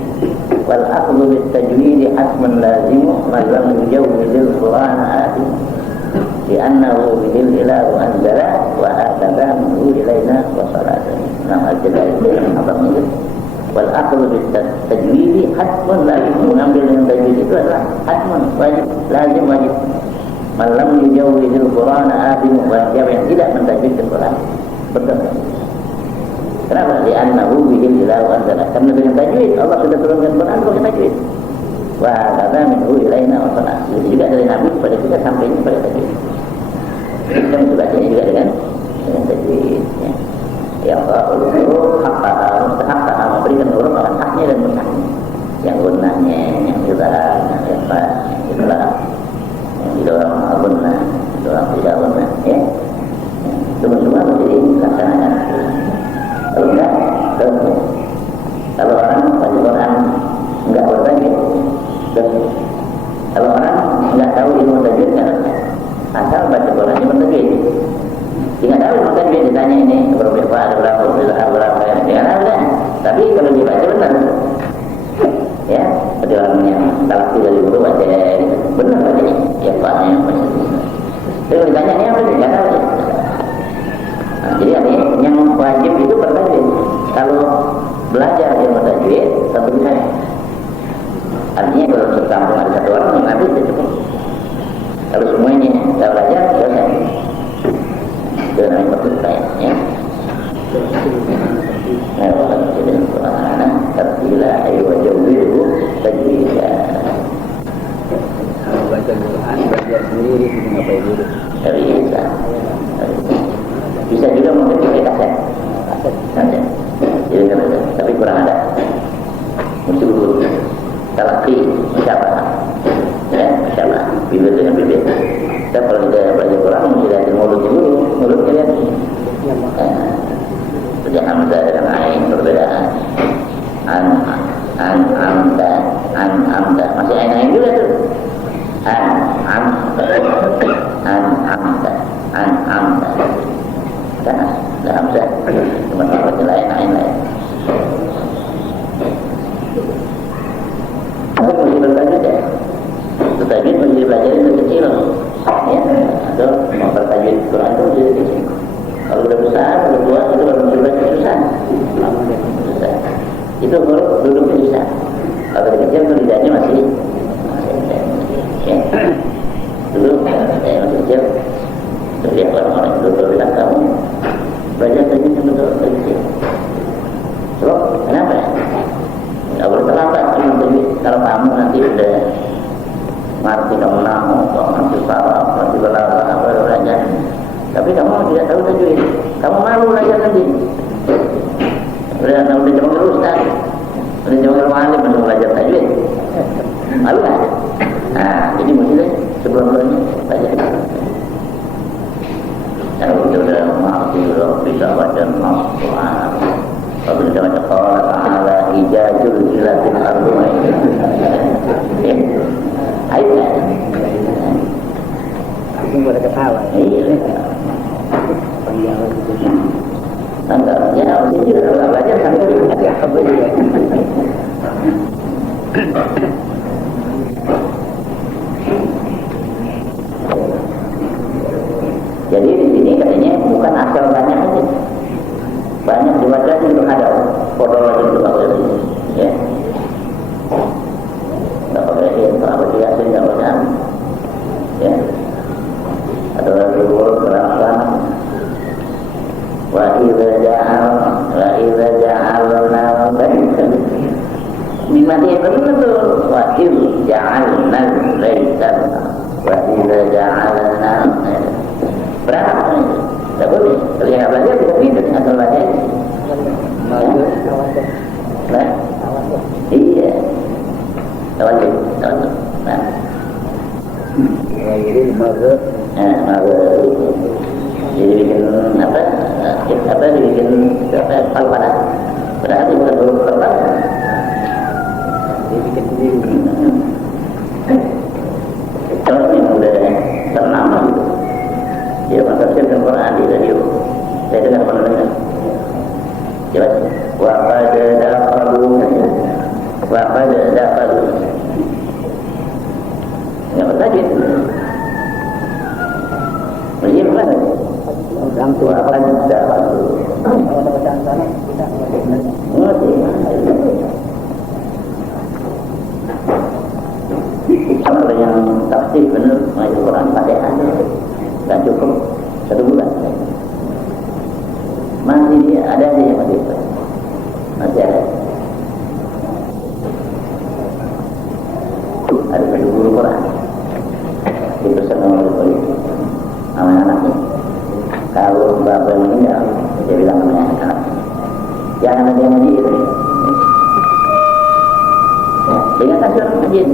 Wal akhdhu bit tajwid hatman lazimu man lam yujawwidil Quran atim. Li'annahu bihil ilahu anzala wa ataba minhu ilaina wa salatan. Nama al-jalal itu apa itu? Wal akhdhu bit tajwid hatman lazimu, mengambil dengan tajwid itu adalah hatman, wajib, lazim, wajib. Malam yujawwidil Quran atim, siapa yang tidak mentajwidkan Quran berdosa. Kenapa? Li'annahu bihil ilahu anzala, karena dengan tajwid Allah sudah turunkan Quran pakai tajwid. Wa kata minhu ilaina wa salat. Jadi juga dari Nabi kepada kita sampainya pada tajwid. Kita membacanya juga dengan tajwid, ya. Ya Allah, hak-hak memberikan huruf akan haknya dan mustahaknya. Yang gunanya, yang ilah, yang ilah, yang didorong al-gunnah, didorong tidak gunnah, ya. Semua menjadi laksanakan. Kalau enggak, kalau orang baca Quran enggak bertajwid, kalau orang enggak tahu ilmu tajwid kan, asal baca Qurannya bertajwid. Tidak tahu ilmu tajwid, ditanya ini berapa, ada berapa, tidak tahu kan. Tapi kalau dibaca benar, ya, seperti orang yang talaki dari guru baca benar bacanya, ya Paknya baca. Kalau ditanya ini apa, tidak tahu. Nah, jadi artinya yang wajib itu bertajwid. Kalau belajar ilmu tajwid satu misalnya, artinya kalau sekampung ada satu orang yang nanti sudah cukup. Kalau semuanya tidak belajar, selesai. Itu namanya pertanyaan, ya. Nah, orang sudah anak tertila ayu wajawwidu tajwida. Kalau baca Quran belajar sendiri ngapain dulu? Bisa juga mungkin pakai kaset. Jadi tapi kurang ada. Mesti guru talaki siapa? Ya, siapa? Bibir dengan bibir. Kita kalau kita belajar Quran mesti lihat mulut dulu, mulutnya lihat. Sejak hamzah dengan ain perbedaan. Amda masih ain juga tuh. Amda. Kan ada hamzah, cuma baca lain. Aku mesti bertajwid ya. Bertajwid mesti dipelajari dari kecil, ya. Atau mempertajwid Quran itu dari kecil. Kalau udah besar, udah tua, itu baru mesti belajar susah. Itu huruf duduknya susah. Kalau dari kecil tuh lidahnya masih ya. Dulu saya masih kecil, lihat orang-orang itu bilang kamu belajar tajwid yang betul dari kecil. Loh, kenapa? Nggak boleh terlambat. Kalau kamu nanti udah ngerti, kamu kamu tidak tahu tajwid. Kamu malu belajar nanti. Udah dipanggil ustaz, udah dipanggil muallim untuk belajar tajwid. Malu nggak? Nah, jadi mesti sebelum-sebelumnya belajar. Kalau sudah mengerti, bisa baca nas Quran. Kalau bisa baca qala ta'ala ijazul ilatil arba'in. Ayo. Itu boleh ketawa. Iya. Enggak, ya harus juga kalau belajar sampai apa dia. Jadi di sini katanya bukan asal banyak aja. Banyak dibaca untuk ada podologi untuk apa ini. Ya. Enggak pakai ini, apa dia sehingga macam. Ya. Ada dulu berapa? Wa idza ja'alna Mimati betul. Wa idza ja'alna laitan wa idza ja'alna berapa? Tak boleh. Kalau yang belajar tidak bisa asal belajar. Nah, iya. Tawajud. Nah. Ini mazhab. Jadi bikin dibikin palpana. Berarti bukan dulu palpana. Dibikin sendiri. Kalau yang udah ternama gitu. Dia mentafsirkan Quran di radio. Saya dengar pernah dengar. Jelas. Wa qad dakhalu. Yang tajwid. Begini mana? Langsung Wa qad dakhalu. ada bacaan sana kita Ngerti. Kalau yang tafsir benar mengajar Quran Fatihah tak cukup 1 bulan. Masih dia ada aja yang masih ada. Ada satu guru Quran dipesan oleh polisi sama anaknya. Kalau bapak meninggal, dia bilang sama anak, jangan ada yang ngaji itu. Dengan kasih orang majid,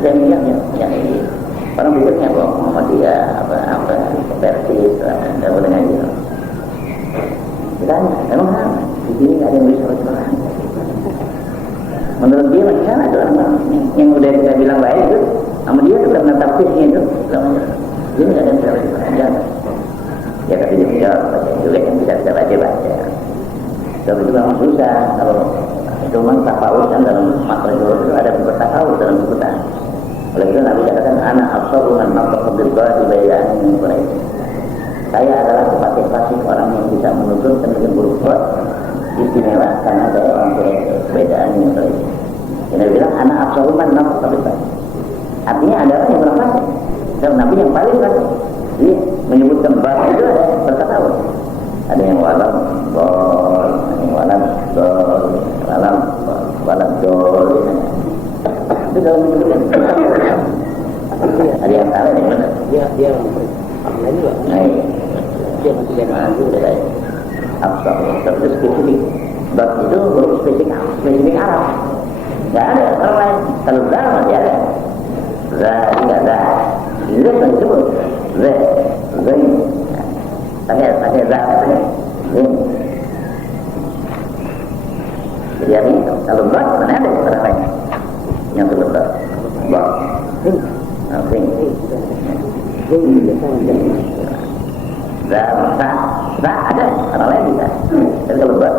saya bilang ya ini orang berikutnya kok Muhammadiyah apa Persis, tidak boleh ngaji. Ditanya, emang apa? Di sini nggak ada yang bisa bersuara. Menurut dia macam mana itu orang yang udah kita bilang baik itu, sama dia itu karena tafsirnya itu, dia nggak ada yang bisa bersuara. Ya tapi dia bisa baca juga yang bisa baca. Tapi juga memang susah kalau itu memang tafawud kan dalam makna itu ada bertafawud dalam sebutan. Oleh itu Nabi katakan anak absaru man nafaq bil ba'di bayan min Quraisy. Saya adalah sepatih-patih orang yang bisa menuturkan dengan berbuat istimewa karena saya orang Quraisy, bedaan dengan Quraisy. Nabi bilang anak absaru man nafaq bil ba'di. Artinya ada orang yang berfasih dan Nabi yang paling fasih. Jadi menyebutkan bahasa itu ada bertafawud. Ada yang walam bol, ada yang walam dol. Itu dalam menyebutkan. Ada yang salah yang benar. dia lain juga. Dia masih beda juga. Absar, tapi spesifik. Bab itu baru spesifik Arab. Tidak ada orang lain. Kalau Zah masih ada. Zah tidak Zah. Zah kan disebut. Zah. Pakai Zah. Jadi kalau Bab mana ada orang lain yang sebut Bab. Bab. Zah ada orang lain bisa. Tapi kalau Bab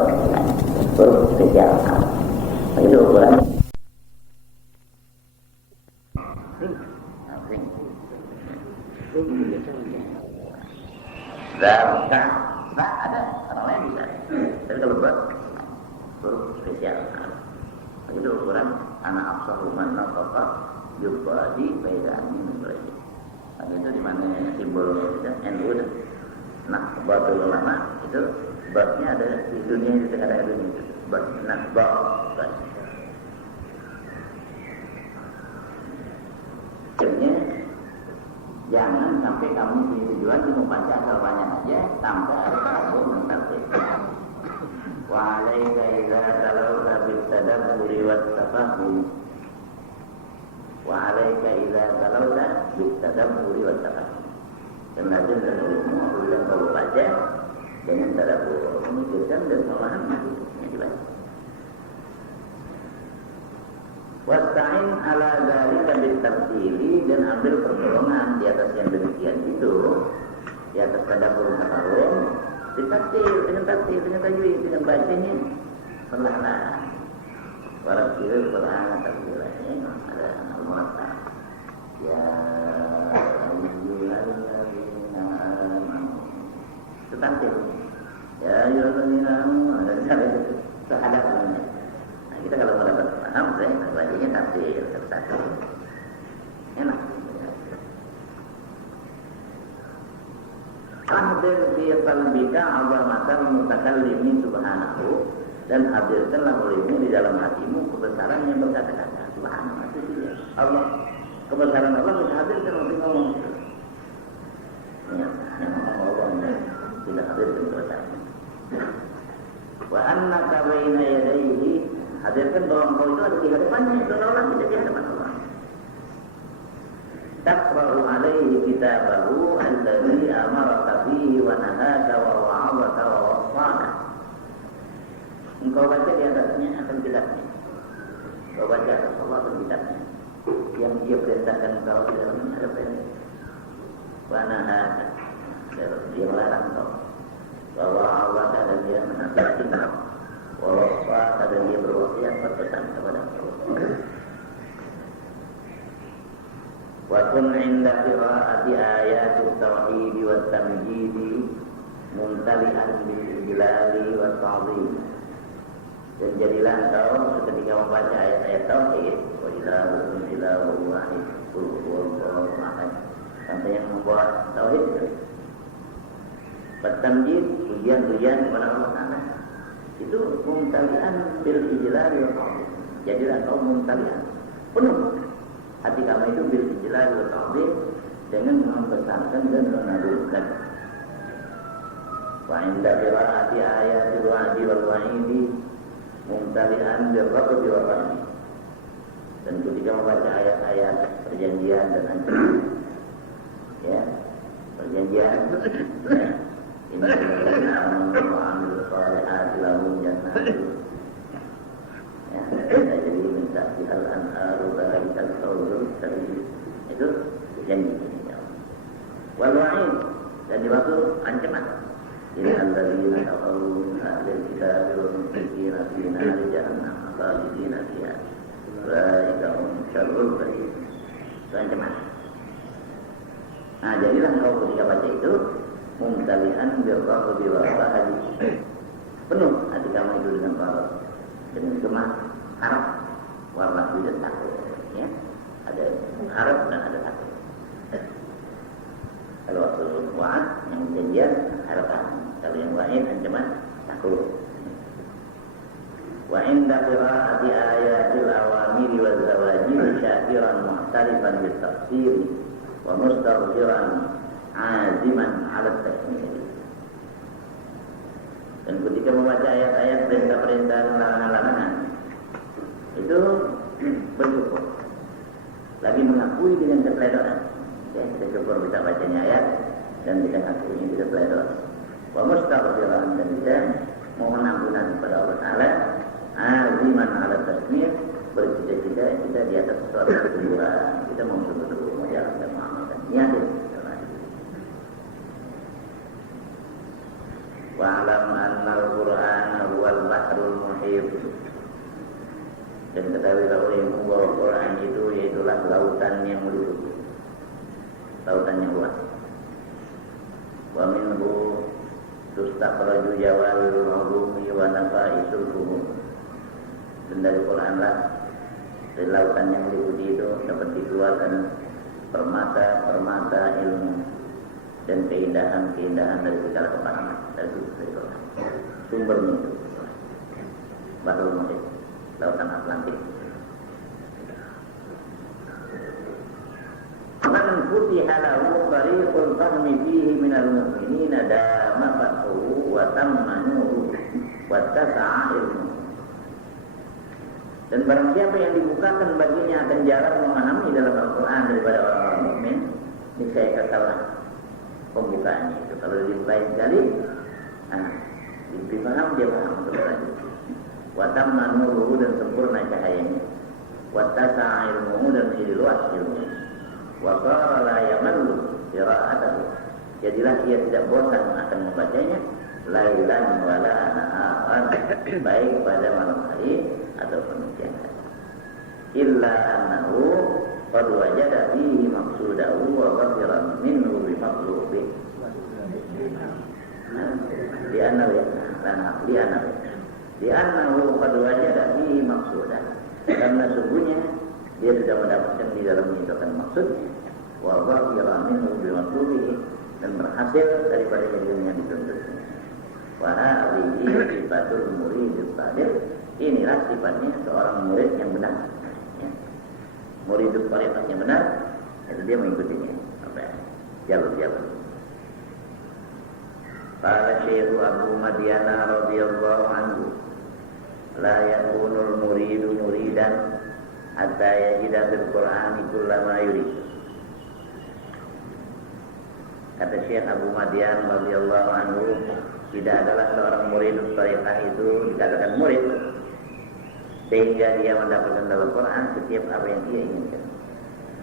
baru spesial. Itu ukuran. Zah ada orang lain bisa. Tapi kalau Bab baru spesial. Itu ukuran anak absahu man nafaqa yubadi baidani min Quraisy. Itu di mana simbolnya itu NU itu. Nah, Batul Ulama itu babnya ada di dunia di sekarang dunia itu. Nah, bab. Akhirnya jangan sampai kamu di tujuan membaca asal banyak. saja tanpa ada kabur mentafsir. Wa alaika idza talawta bit tadabburi wat tafahum. Wa alaika idza talawta bit tadabburi wat tafahum. Dan lazim dan ilmu apabila kau baca dengan tadabbur, memikirkan dan memahami yang dibaca. Wasta'in ala dzalika bitafsiri, dan ambil pertolongan di atas yang demikian itu, di atas tadabbur tafahum, ditafsir dengan tajwid, dengan bacanya perlahan. Warattilil Qur'ana tartila, ada al-murattal. Ya ayyuhalladzina amanu. Tafsir. Ya ayyuhalladzina amanu, ada sehadapnya. Nah, kita kalau mau dapat paham, bacanya tafsir, enak. Hadir fi qalbika 'azamatal mutakallimin subhanahu, dan hadirkanlah olehmu di dalam hatimu kebesaran yang berkata-kata. Subhanallah, itu dia. Allah, kebesaran Allah bisa hadirkan oleh ngomong. Ya, yang ngomong Allah tidak hadirkan kebesaran. Wa annaka baina yadayhi, hadirkan bahwa engkau itu ada di hadapannya, itu Allah tidak di hadapan Allah. Taqra'u alaihi kitabahu alladhi amaraka fihi wa nahaka wa wa'adaka wa wasfaka. Engkau baca di atasnya akan kitabnya. Engkau baca atas Allah akan kitabnya. Yang dia perintahkan engkau di dalamnya ada perintah. Wa nahaka, dia melarang engkau. Wa wa'adaka, dan dia menasihati engkau. Wa wasfaka, dan dia berwasiat berpesan kepada engkau. Wa kun 'inda qira'ati ayatut tauhid wat tamjid mumtali'an bil ijlali wat ta'zim. Dan jadilah engkau ketika membaca ayat-ayat tauhid, wa ilahukum ilahun wahid, qul huwallahu ahad, sampai yang membawa tauhid itu. Wat tamjid, pujian-pujian kepada Allah Taala. Itu mumtali'an bil ijlali wat ta'zim. Jadilah engkau mumtali'an, penuh hati kamu itu bil ijlal wa ta'zim, dengan membesarkan dan mengagungkan. Wa inda qira'ati ayatil wa'di wal wa'idi mumtali'an bil raghbi wal rahmi. Dan ketika membaca ayat-ayat perjanjian dan ancaman, ya, perjanjian, ya, innal ladzina amanu wa 'amilus shalihati lahum jannatul, ya, jadi minta hal anharu balikal qaulul karim, itu janji. Wal wa'id, dan dimaksud ancaman. Innal ladzina kafaru min ahlil kitabi wal musyrikina fi nari jahannam khalidina fiha ulaika hum syarrul bariyah. Itu ancaman. Nah, jadilah engkau ketika baca itu mumtali'an bil raghbi wal rahmi, penuh hati kamu itu dengan rahmat, dengan gemah, harap, warna dan takut, ya, ada harap dan ada takut. Kalau waktu wa'ad yang janjian harapan, kalau yang wa'id ancaman takut. Wa inda qira'ati ayatil awamiri wal zawajiri syakiran muhtarifan bil tafsiri wa mustaghfiran aziman 'ala at-tasmiyah. Dan ketika membaca ayat-ayat perintah-perintah dan larangan-larangan, itu bersyukur, lagi mengakui dengan keteledoran. Ya, kita syukur bisa bacanya ayat dan kita ngakuinya tidak teledor. Wa mustaghfiran, dan kita mohon ampunan kepada Allah Taala, aziman 'ala tasmiyah, bercita-cita kita di atas sesuatu kebenaran. Kita mau sungguh-sungguh menjalankan muamalah yakin. Wa'lam anna al-Qur'ana huwal bahrul muhit, dan ketahuilah olehmu bahwa Quran itu yaitulah lautan yang meliputi, lautan yang luas. Wa minhu tustaqraju jawalul ulumi wa nafa'isul fuhum, dan dari Quran lah, dari lautan yang meliputi itu dapat dikeluarkan permata-permata ilmu dan keindahan-keindahan dari segala kepahaman, dari Quran. Sumbernya itu Bahrul Muhit, lautan Atlantik. futiha lahu tariqul fahmi fihi minal mu'minina dama fathuhu wa tamma nuruhu wa tasa'a ilmuhu. Dan barang siapa yang dibukakan baginya akan jarang memahami dalam Al-Quran daripada orang-orang mukmin, ini saya katalah pembukaannya itu. Kalau dibukain sekali, dipaham dia paham terus. Wa tamma nuruhu dan sempurna cahayanya. Wa tasa'a ilmuhu dan menjadi luas ilmunya. Wa qala la yamallu qira'atahu. Jadilah ia tidak bosan akan membacanya lailan wala naharan, baik pada malam hari ataupun siang hari. Illa annahu qad wajada fihi maqsudahu wa ghafira minhu bi maqlubihi. Di annahu qad wajada fihi maqsudahu, karena sungguhnya dia sudah mendapatkan di dalam itu kan maksudnya, wa ghafira minhu bi maqlubihi, dan berhasil daripada ilmu yang dituntutnya. Wa hadhihi sifatul muridil shadiq, inilah sifatnya seorang murid yang benar. Ya. Muridul shadiq yang benar, itu dia mengikutinya sampai jalur-jalur. Qala Syekh Abu Madyana radhiyallahu anhu, la yakunul muridu muridan hatta yajida bil Qur'ani kullama yurid. Kata Syekh Abu Madyan radhiyallahu anhu, tidak adalah seorang murid thariqah itu dikatakan murid sehingga dia mendapatkan dalam Quran setiap apa yang dia inginkan.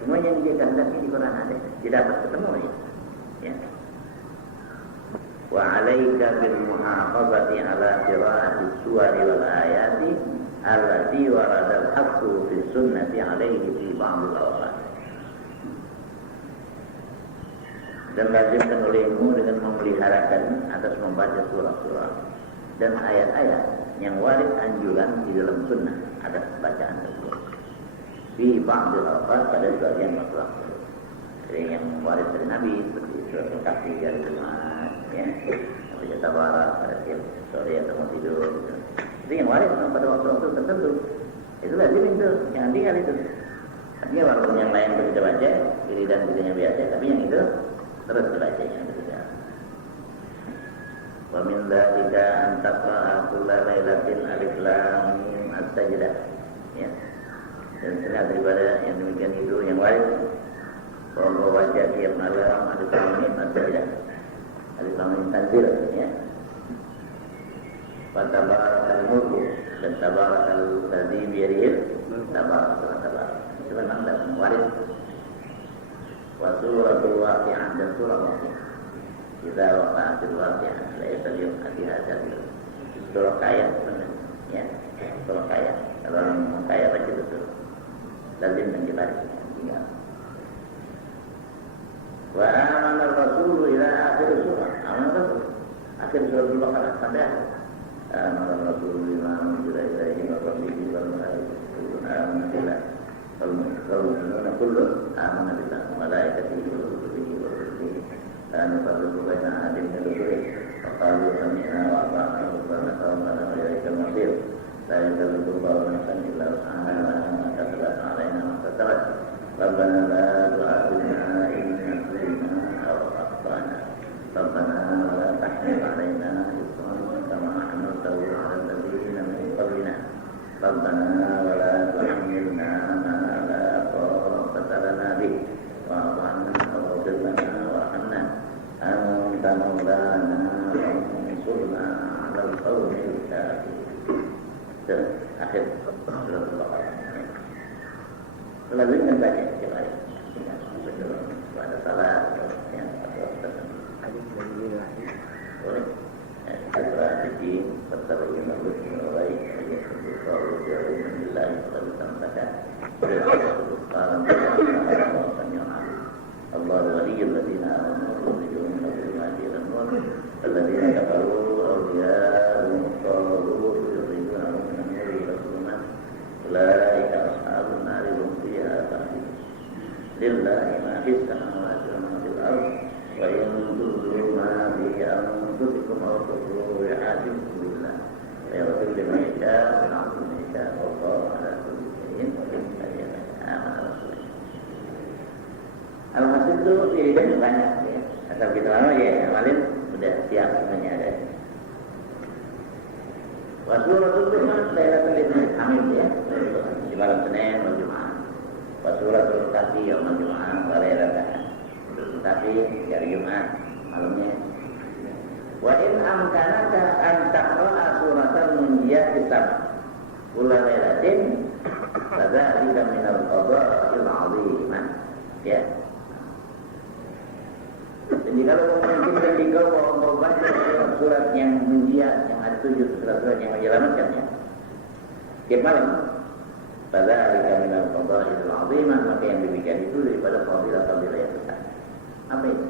Semua yang dia kehendaki di Quran ada, dia dapat ketemu ya. Wa 'alaika bil muhafazati 'ala qira'ati suwari wal ayati allati warada al-haqqu fi sunnati 'alaihi fi ba'd al-awqat. Dan lazimkan olehmu dengan memeliharakan atas membaca surah-surah dan ayat-ayat yang waris anjuran di dalam sunnah atas bacaan tersebut. Fi ba'dil awqat, pada sebagian waktu. Jadi yang waris dari Nabi seperti surat Al-Kahfi hari Jumat, ya, baca tabarak pada tiap sore atau mau tidur. Gitu. Itu yang waris pada waktu-waktu tertentu. Itu lazim itu, jangan tinggal itu. Artinya walaupun yang lain itu kita baca, kiri dan kirinya biasa, tapi yang itu terus dibacanya begitu. Wa min dzalika an taqra'a kulla lailatin alif lam mim as-sajdah. Ya. Dan setengah daripada yang demikian itu yang waris, bahwa baca tiap malam alif lam mim as-sajdah. Alif lam mim tanzil, ya. Wa tabarakal mulku dan tabarakal ladzi bi yadihi tabarak. Itu memang dalam waris. Wa suratul waqi'ah dan surah waqi'ah. Idza waqa'atil waqi'ah la yasallim hati-hati. Surah kaya benar, ya. Surah kaya. Kalau orang kaya baca betul. Lazim dan dibaca. Wa amana ar-rasul ila akhir surah. Amana rasul. Akhir surah Al-Baqarah sampai akhir. Amana ar-rasul bima unzila ilaihi min rabbihi wal malaikatu amana billah. فالمؤمنون كلهم آمن بالله وملائكته ورسله لا نفرق بين أحد من رسله وقالوا سمعنا وأطعنا غفرانك ربنا وإليك المصير لا يكلف الله نفسا إلا وسعها لها ما كسبت علينا ما كسبت ربنا لا تؤاخذنا إن نسينا أو أخطأنا ربنا ولا تحمل علينا إصرا كما حملته على الذين من قبلنا ربنا ولا تحملنا ما لا طاقة لنا به واعف عنا واغفر لنا وارحمنا أنت مولانا فانصرنا على القوم الكافرين. Akhir surat Al-Baqarah. Lalu kan banyak sekali. Pada salat yang boleh. Al-Fatihah bertaruh yang bagus mulai kalau jauh menilai kalau tambahkan Allah waliyul ladzina amanu yu'minuna billahi wal malaikati alladzina kafaru awliya'uhum at-taghut yuriduna min an-nuri ila al-zulmat ulaika ashabun nar hum fiha khalidun lillahi ma fis samawati wa ma fil ardh wa in tubdu ma fi anfusikum aw tukhfuhu yuhasibukum billah yaghfir liman yasha' wa yu'adhibu man yasha' wallahu 'ala kulli shay'in qadir. Alhasil itu wiridan banyak ya. Asal kita lama ya amalin udah siap semuanya ada. Wasuratul Jumat Lailatul Hamid ya. Di malam Senin malam Jumat. Wasuratul Kahfi malam Jumat Lailatul. Tapi hari Jumat malamnya. Wa in amkanaka an taqra'a suratal munjiyat kitab kula lailatin fadzalika minal qada'il 'azimah ya. Jadi kalau memungkinkan di kau mau baca surat yang munjiyat yang ada 7 surat yang menyelamatkan ya. Tiap malam fadzalika minal qada'il 'azimah, maka yang demikian itu daripada fadilah-fadilah yang besar. Apa itu?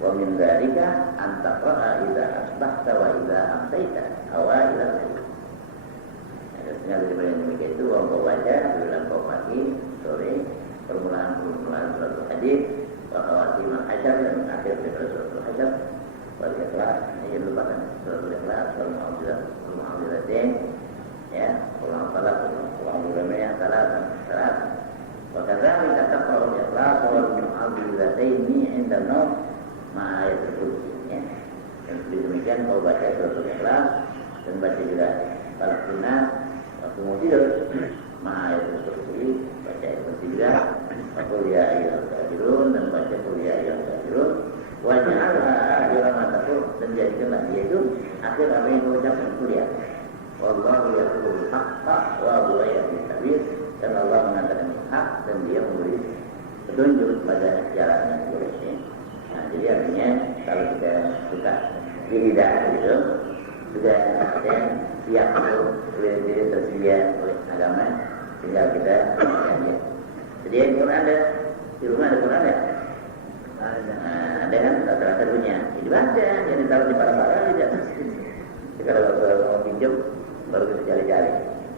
Wa min dzalika an taqra'a idza asbahta wa idza amsayta awail al-layl. Ada tinggal daripada yang demikian itu kau baca bilang kau pagi, sore, permulaan surat hadis, wa khawatim al-hasyr dan akhir daripada surat al-hasyr, wal ikhlas, yang lupakan surat al-ikhlas, wal mu'awwidzatain, ya, wal falaq, wal mu'awwidzatain, salat. Wa kadzalika taqra'u al-ikhlas wal mu'awwidzatain 'inda an-nawm ma ayatul kursi ya. Dan demikian kau baca surat al-ikhlas dan baca juga falaq sunnah waktu mau tidur ma ayatul kursi, baca ayat kursi juga, qul ya ayyuhal kafirun dan baca qul ya ayyuhal kafirun wa ja'alha akhira ma taqul dan jadikanlah dia itu akhir apa yang kau ucapkan kuliah. Wallahu yaqulul haqqa wa huwa yahdil sabil, dan Allah mengatakan hak dan dia memberi petunjuk pada jalan yang lurus ya. Nah, jadi artinya kalau kita suka wiridan gitu sudah siap itu wiridan tersedia oleh agama, tinggal kita melakukannya. Jadi yang Quran ada di rumah ada Quran ya? Ada kan rata-rata punya. Jadi baca, yang ditaruh di para-para aja. Jadi kalau mau pinjam baru kita cari-cari,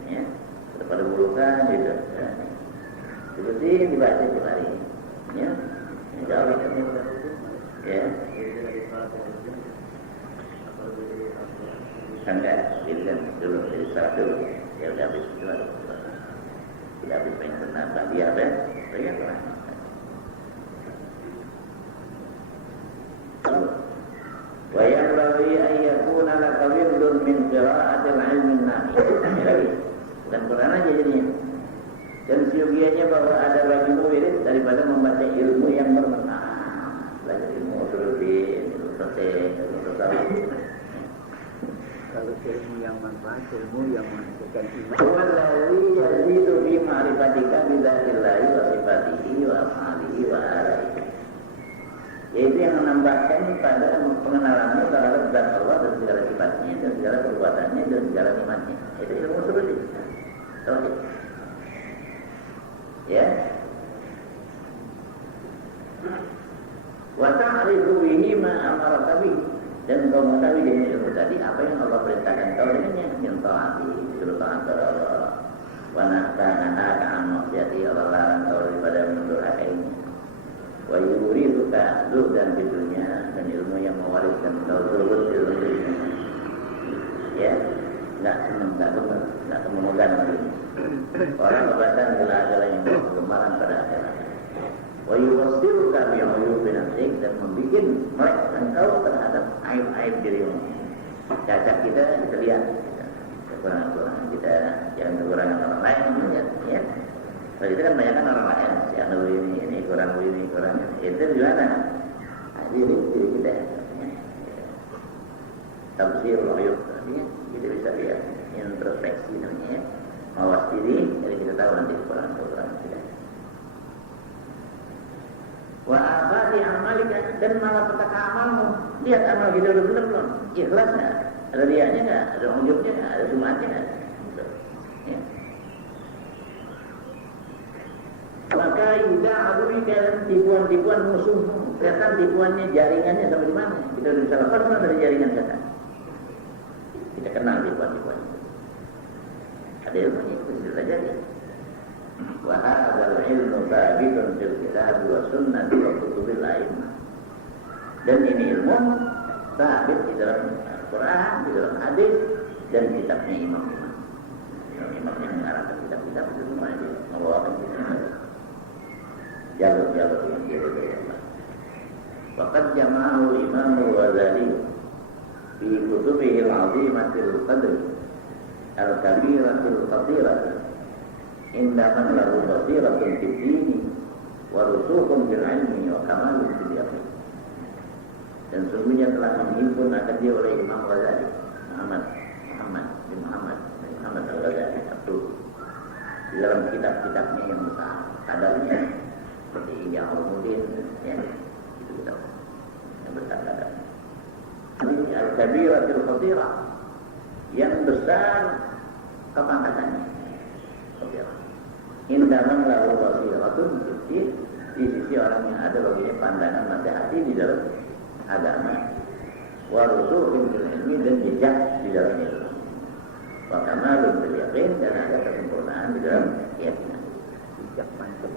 ya. Daripada bulukan gitu. Dibersihin dibaca tiap hari, ya. Insya Allah kan ya. Enggak, dilihat dulu dari satu, ya udah habis itu tidak habis pengen benar, tapi ada, lihat lah. Wa yanbaghi an yakuna laka wirdun min qira'atil ilmin nafi. Lagi, bukan Quran aja jadinya. Dan siogianya bahwa ada bagimu wirid daripada membaca ilmu yang bermanfaat. Belajar ilmu usuluddin, ilmu fiqh, ilmu tasawuf. Kalau ilmu yang manfaat, ilmu yang menghasilkan iman. Wallahi yazidu fi ma'rifatika bidzatillahi wa sifatihi wa af'alihi wa alaihi. Yaitu yang menambahkan pada pengenalanmu terhadap zat Allah dan segala sifatnya dan segala perbuatannya dan segala nikmatnya. Itu ilmu usuluddin. Tauhid. Ya. Wa ta'rifu bihi ma amaraka bihi, dan kau mengetahui dengan ilmu tadi apa yang Allah perintahkan kau dengannya, min ta'ati, disuruh taat kepada Allah, wa nahaka an maksiati, Allah larang kau daripada mendurhakainya, wa yuriduka zuhdan di dunia, dan ilmu yang mewariskan kau zuhud di dunia, ya, nggak senang, nggak kememogan lagi. Orang kebatan adalah yang kegemaran pada akhirat. Wa yuwassiruka bi uyubi nafsik, dan membuat melek engkau terhadap aib-aib dirimu. Cacat kita lihat, kekurangan-kekurangan kita, jangan kekurangan orang lain lihat, ya. Kalau kita kan banyak kan orang lain, si anu ini kurang ini kurang ini. Itu gimana? Nah, diri kita. Tafsir uyub, artinya kita bisa lihat introspeksi namanya. Mawas diri, jadi kita tahu nanti kekurangan-kekurangan kita. Wa abadi amalika, dan malah petaka amalmu. Lihat amal kita udah benar belum? Ikhlas nggak? Ada riaknya nggak? Ada ujubnya nggak? Ada sumatnya nggak? Ya. Maka ida abulika, tipuan-tipuan musuhmu, kelihatan tipuannya, jaringannya sampai di mana? Kita udah bisa lepas dari jaringan kita. Kita kenal tipuan-tipuannya. Ada ilmunya, itu bisa belajar. Wa hadzal ilmu thabitun fil kitab wa sunnati wa kutubil a'immah. Dan ini ilmu thabit di dalam Al-Quran, di dalam hadis, dan kitabnya imam-imam. Imam yang mengarahkan kitab-kitab itu semua dia membawakan kita jalur-jalur yang dia Faqad jama'ahu Imam Al-Ghazali fi kutubihi al-'azimatil qadr al-kabiratil qadirati inda man lahu basiratun fid dini wa rusukhun fil ilmi wa kamalun fil yaqin. Dan sungguhnya telah menghimpun akan dia oleh Imam Ghazali Muhammad Al-Ghazali di dalam kitab-kitabnya yang besar, kadarnya seperti Ihya Ulumuddin, ya, itu kitab yang besar kadarnya. Ini Al-Kabiratul Qadirah, yang besar kepangkatannya. Qadirah. Indaman lahu basiratun di sisi orang yang ada baginya pandangan mata hati di dalam agama, wa rusukhun fil ilmi, dan jejak di dalam ilmu, wa kamalun fil yaqin, dan ada kesempurnaan di dalam keyakinan. Jejak mantap.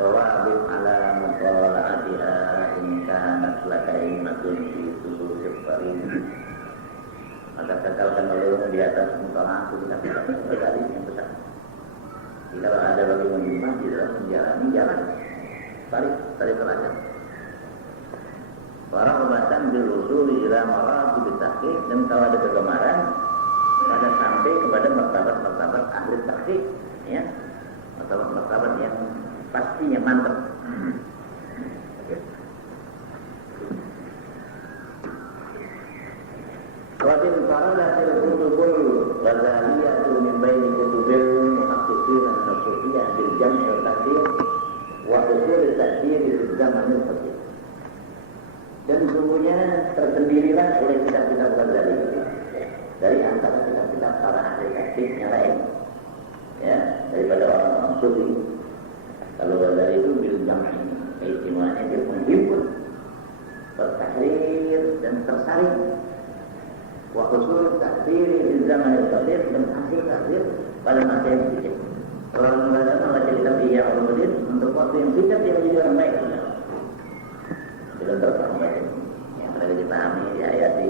Fawabit ala mutala'atiha in kanat lakaimatun fi sususil farin. Maka kekalkan olehmu di atas mutala'ah itu kita berkali yang besar. Jika ada bagi menyimak di dalam menjalani jalan, tarik teladan. Para obatan bil-usuli ila maratib tahqiq, dan kalau ada kegemaran pada sampai kepada martabat-martabat ahli tahqiq, ya, martabat-martabat yang pastinya mantap. Wadin faradatil kutubul ghazaliyatu min baini kutubil muhaqqiqin an-nasufiyyah bil jam' wa tahqiq wa usul at-tahqiq di zamanil qadim. Dan sungguhnya tersendirilah oleh kitab-kitab Ghazali dari antara kitab-kitab para ahli tahqiq yang lain, ya, daripada orang-orang sufi. Kalau Ghazali itu bil jam' istimewanya dia menghimpun, tertahrir dan tersaring. Wa usul at-tahqiq di zamanil qadim, dan hasil tahrir pada masa yang sedikit. Orang Ghazali membaca kitab Ihya Ulumuddin untuk waktu yang singkat dia menjadi orang baik. Dengan terpaham yang mereka dipahami, diayati.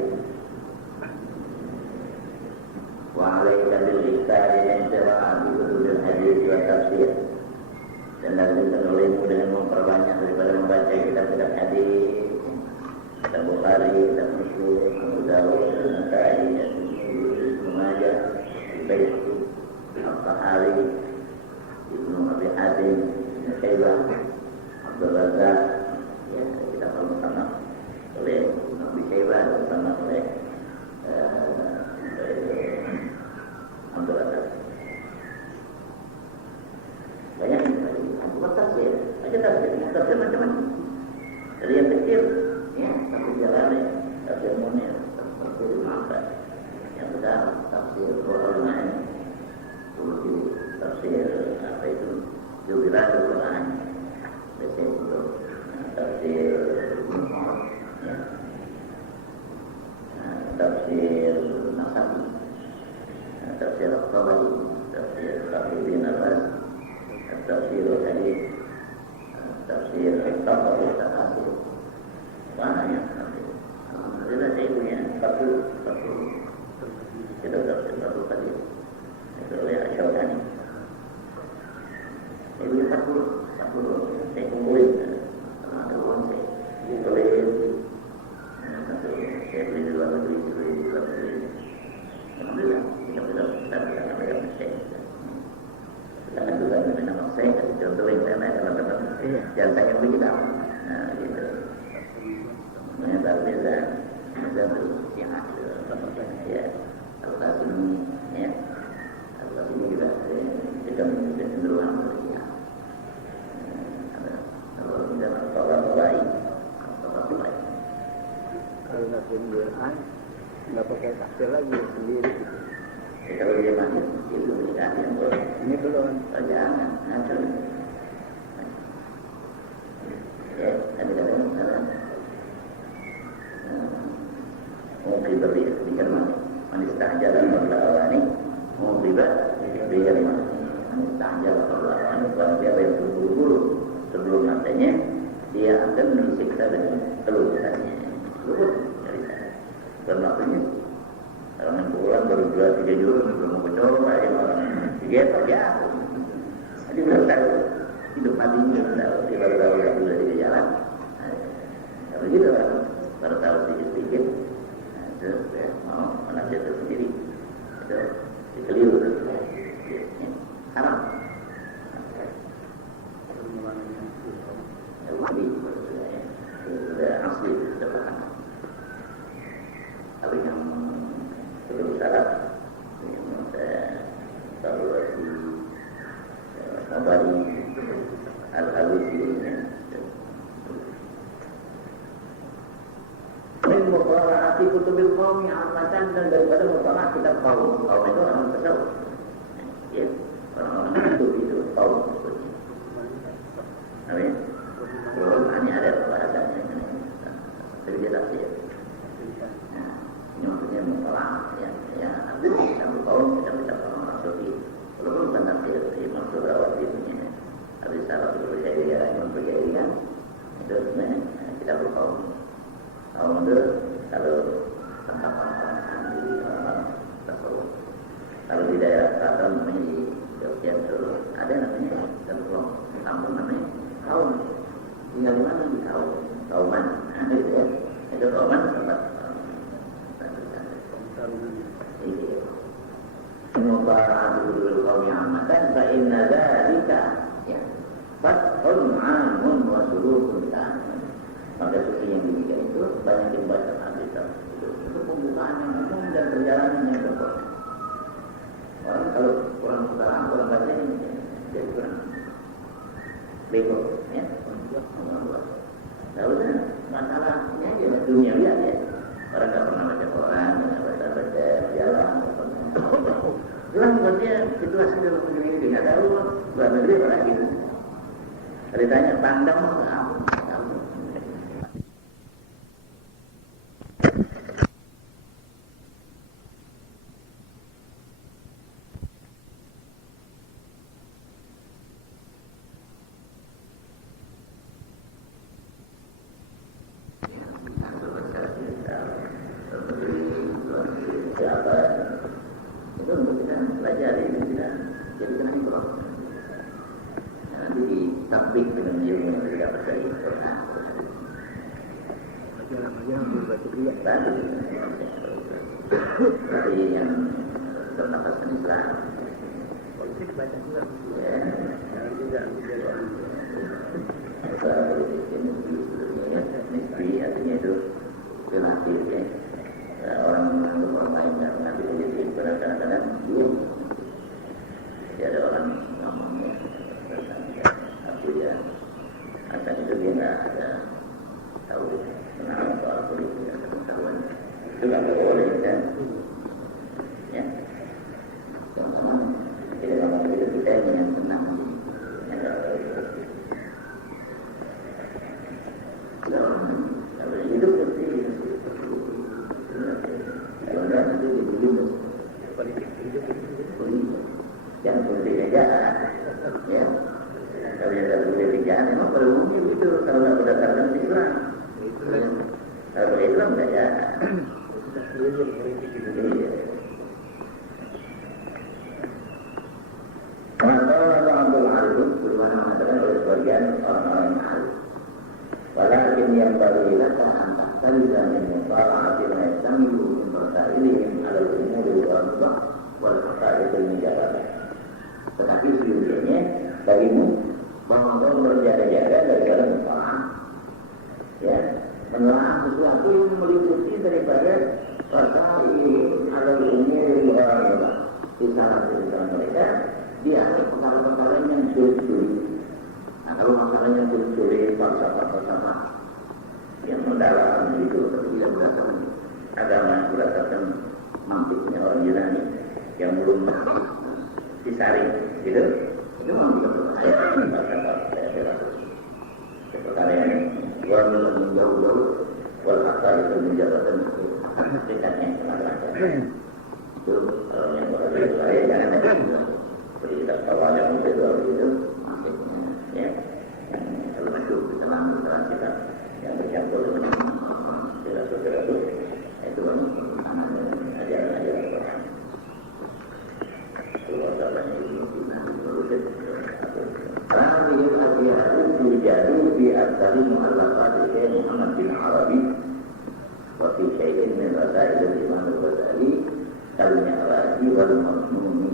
Wa alaika bil iktari min qira'ati kutubil hadis wa tafsir, dan lazimkan olehmu dengan memperbanyak daripada membaca kitab-kitab hadis, kitab Bukhari, kitab Muslim, Abu Dawud, An-Nasa'i, Ibnu Majah, Al-Baihaqi, Al-Tahawi, Ibnu Abi Hatim, Ibnu Syaibah, Abdul Razzaq, ya, kita bersama oleh Nabi Syaibah, bersama oleh Abdul Razzaq. Banyak buat tafsir, aja tafsir macam-macam. Dari yang kecil, ya, tafsir Jalalain, tafsir Munir, tafsir Ma'bad, yang besar tafsir Qur'an, tafsir apa itu, Jubilatul Quran, tafsir ya, tafsir Nasabi, tafsir Al-Tabari, tafsir Fakhruddin Al-Razi, tafsir Al-Hadith, tafsir Al-Tafsir, banyak tafsir. Alhamdulillah saya punya 40 kita tafsir Al-Hadith itu oleh Asy-Syaukani. Saya punya 40 saya kumpulin. Ada uang saya tulis, saya beli di luar negeri. Alhamdulillah kita bisa ambil saya. Karena juga dengan nama saya kasih contohin saya naik teman-teman. Jangan saya beli kita. Nah gitu. Menyebar beza sihat ya. Atas ini ya. Atas ini juga kita cenderung ya. Kalau nggak Quran, nggak pakai tafsir lagi sendiri. Kalau dia mati, itu menikah yang boleh. Ini belum. Jangan, hancur. Ya, tadi katanya salah. Mungkin berbeda di Jerman. Manisah jalan berlawan ini, mungkin di Jerman. Manisah jalan berlawan ini, kalau dia yang berburu-buru sebelum matanya, dia akan disiksa dengan keluhannya. Luput dari sana. Dan waktunya, kalau yang pulang baru 2-3 jurus, belum mau coba, ya malah digetok ya. Jadi belum tahu hidup matinya, belum tahu. Dia baru tahu begitu kan, baru tahu sedikit-sedikit, itu ya, mau menasihat sendiri, itu keliru, haram. Wali sudah asli sudah paham. Tapi yang perlu syarat yang evaluasi kembali al-Alusi ini. Min muqara'ati kutubil qaumi ammatan, dan daripada muqara'ah kitab kaum. Kaum itu orang tasawuf. Ya, orang-orang itu kaum sebutnya. Amin. Belum hanya ada bahasanya dari jelas ya. Nah, ini maksudnya muqara'ah ya artinya kaum kita orang sufi. Walaupun bukan tafsir Imam Surawardi punya. Habis salah berjaya Imam Berjaya kan itu sebenarnya kita berkaum. Kaum itu kalau tangkapan orang di tasawuf. Kalau di daerah selatan namanya di Jogja itu ada namanya terus kampung namanya kaum. Tinggal di mana di kauman. Nah, itu ya. Itu kauman tempat. Ini. Mubara'atu bil qawmi ammatan fa inna dzalika ya. Fathun 'amun wa sururun ta'am. Maka suci yang demikian itu banyak dibaca hadis itu pembukaan yang umum dan perjalanan yang berbeda. Orang kalau kurang putaran, kurang baca ini jadi kurang bego, ya. Tahu kan masalahnya aja dunia lihat ya. Orang nggak pernah baca Quran, nggak baca jalan, bilang buat dia situasi dalam negeri ini nggak tahu luar negeri orang gitu. Kalau ditanya pandang nggak. Itu untuk kita pelajari dan kita jadikan ibrah. Nanti ditabik dengan ilmu yang kita dapat dari Quran. Pelajaran berbaca juga. Tapi yang bernafaskan Islam. Politik baca juga. Ya, tidak. Asal politik ini nisbi artinya itu relatif ya. Orang menganggap orang lain yang mengambil inisiatif kadang-kadang diam. Jadi ada orang ngomongnya aku ya akan itu dia nggak ada tahu kenal soal politik dan pengetahuan itu nggak boleh kan ya sama-sama tidak ngomong itu kita yang tenang kalau hidup seperti kalau enggak nanti dibeli politik jangan politik aja ya kalau ada politik jahat memang pada umumnya begitu kalau nggak berdasarkan Islam kalau Islam enggak ya Maka Abdul Arifun berulang mengatakan oleh sebagian orang-orang yang arif walakin yang baru ilaka antah talidah min mufara'ati la yastamilu min masailihim ala al-umuri wal-bah wal-haqa'iq al-mujarradah. Tetapi sejujurnya bagimu bahwa kau berjaga-jaga daripada mufara'ah ya, menelaah sesuatu yang meliputi daripada masail ala al-umuri wal-bah kisah-kisah mereka dia ada perkara-perkara yang sulit-sulit. Nah, kalau masalahnya sulit, falsafah yang mendalam itu, tapi tidak berdasarkan agama, berdasarkan mantiknya orang Yunani yang belum disaring, gitu. Itu memang tidak percaya. Falsafah saya perkara yang luar jauh-jauh, wal-akal itu menjawabkan dekatnya kepada itu yang berarti jangan ada. Kita kalau ada mungkin itu maksudnya ya kalau masuk di dalam kita yang bercampur dengan saudara-saudara itu kan ajaran-ajaran Quran. Kalau salahnya itu menurut Rabiul Adiyah itu jadi di atas muallafat Muhammad bin Arab rasail Imam Al-Ghazali al-Mi'raji wal Mamnuni.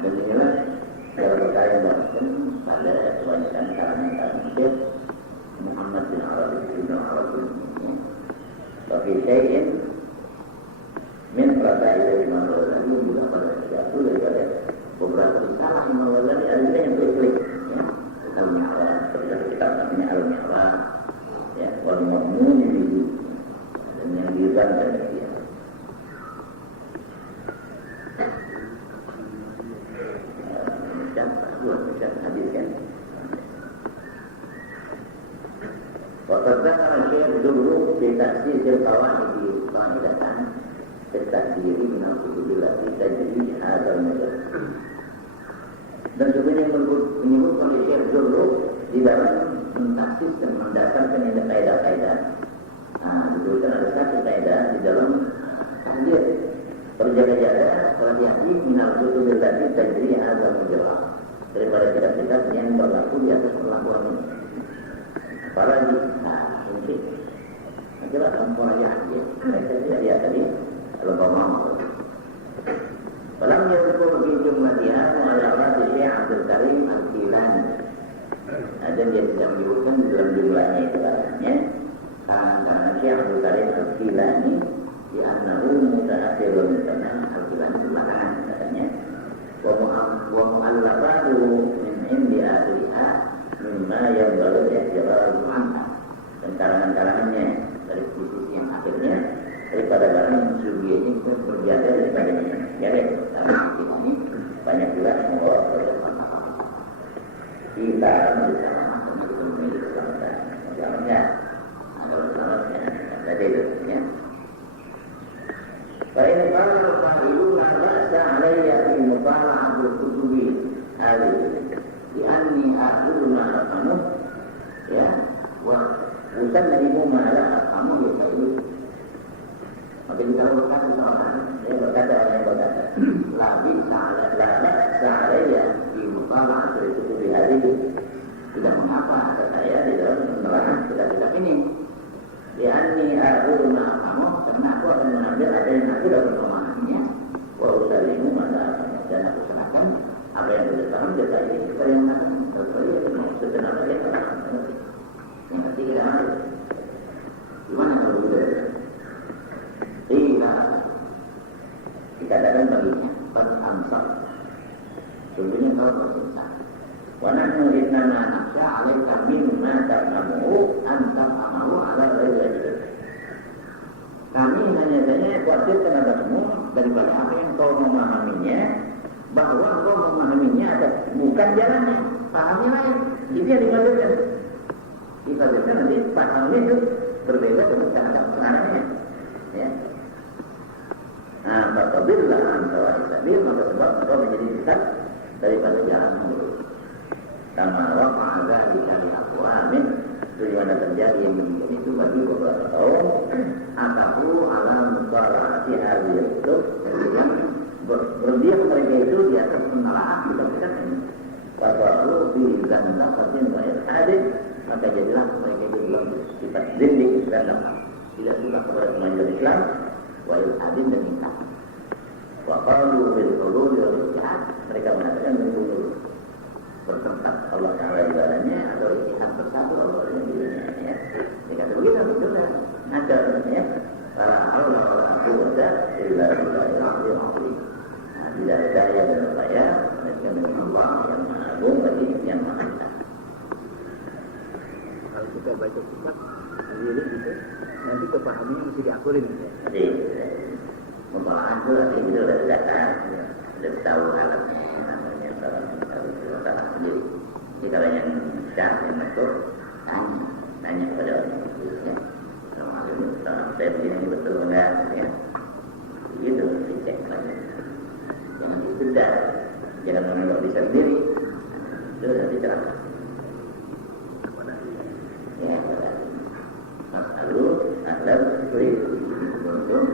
Dan inilah yang berkait dengan pada kebanyakan kalangan Syekh Muhammad bin Arabi bin Arabi. Tapi syai'in min rasail Imam Al-Ghazali juga pada satu daripada beberapa risalah Imam Al-Ghazali ada yang klik ya. Al-Mi'raj, kita namanya Al-Mi'raj ya, wal Mamnuni dan yang diucapkan dia. Macam hadis kan. Waktu Syekh dulu ditafsir al-qawaid qa'idatan at-takdiri min al-qutubillah tajri hadzal majal. Dan sebenarnya menyebut oleh Syekh dulu di dalam mentafsir dan mendasarkan kaidah-kaidah. Disebutkan ada satu kaidah di dalam takdir. Berjaga-jaga, hati-hati minal kutubillah tajri hadzal majal. Daripada kitab-kitab yang berlaku di atas perlakuan ini. Apalagi, mungkin coba kamu aja mereka lihat tadi kalau kau mau. Falam yadhkur fi jumlatiha mu'allafat Syekh Abdul Karim Al-Kilani. Ada dia tidak menyebutkan di dalam jumlahnya itu katanya karangan Syekh Abdul Karim Al-Kilani di annahu mutaakhirun karena Al-Kilani belakangan katanya. Wa mu'allafatuhu min indi akhiriha mimma yang baru ihtirazu anha. Dan karangan-karangannya dari sisi yang akhirnya daripada barang yang subianya kita berjaga daripadanya. Ya deh, dalam sisi ini banyak juga yang membawa proses masalah. Kita bersama sama kita memiliki keselamatan. Masalahnya ada keselamatan tadi itu ya. Fa'in qala al-qailuna ba'sa 'alayya fi mutala'atil kutubi hadhihi di anni a'udzu ma'akamu ya wa usallimu ma'ala akamu ya itu. Maka kalau berkata seorang dia berkata orang yang berkata la sa'alaya di mutala'atil kutubi hadhihi, tidak mengapa kata saya di dalam menerangkan kitab-kitab ini. Di anni a'udzu ma'akamu, karena aku akan mengambil apa yang aku dapat memahaminya, wa usallimu ma'ala akamu, dan aku serahkan apa yang sudah paham kita ini kepada yang akan terpilih itu maksudnya apa yang paham yang ketiga tidak ada. Gimana kalau begitu? Tidak dikatakan baginya beransar sungguhnya kau bersiksa wa nahnu innama nakhsha 'alaika mimma ta'lamu an ta'malu 'ala ghairi. Kami hanya saja khawatir kenadamu daripada apa yang kau memahaminya, bahwa kau memahaminya ada bukan jalannya, pahamnya lain. Itu yang dimaksudkan. Dimaksudkan nanti pahamnya itu berbeda dengan terhadap kesananya. Ya. Nah, fatabillah antara isabil, maka sebab kau menjadi sesat daripada jalan lurus. Sama waqa'a dzalika li aqwamin, itu mana terjadi yang demikian itu bagi beberapa kaum atahu ala mutala'ati hadhihi kutub, yang berdiam mereka itu di atas menelaah kitab-kitab ini. Wafaru fi zanzafatin wa ilhadin, maka jadilah mereka itu dalam sifat zindik dan dalam tidak suka kepada kemajuan Islam, wa ilhadin dan ingkar. Waqalu bil hulul wal ijtihad, mereka mengatakan berhulul, bertempat Allah Ta'ala di dalamnya, atau ijtihad bersatu Allah di dalamnya. Dikata begitu, sudah ada ya. Allah wala quwwata illa billahil azim. Tidak ada daya dan upaya melainkan dengan Allah yang Maha Agung bagi yang Maha Esa. Kalau kita baca kitab sendiri gitu, nanti kepahamannya mesti diakurin gitu. Jadi pembalaan itu sudah datang, sudah tahu alatnya, namanya salah sendiri. Jadi kalau yang syah, yang masuk, tanya kepada orang ya. Saya begini betul enggak ya? Itu dicek lagi. Jangan ditunda, jangan menolak diri sendiri. Itu nanti celaka. Ya, lalu ada beri untuk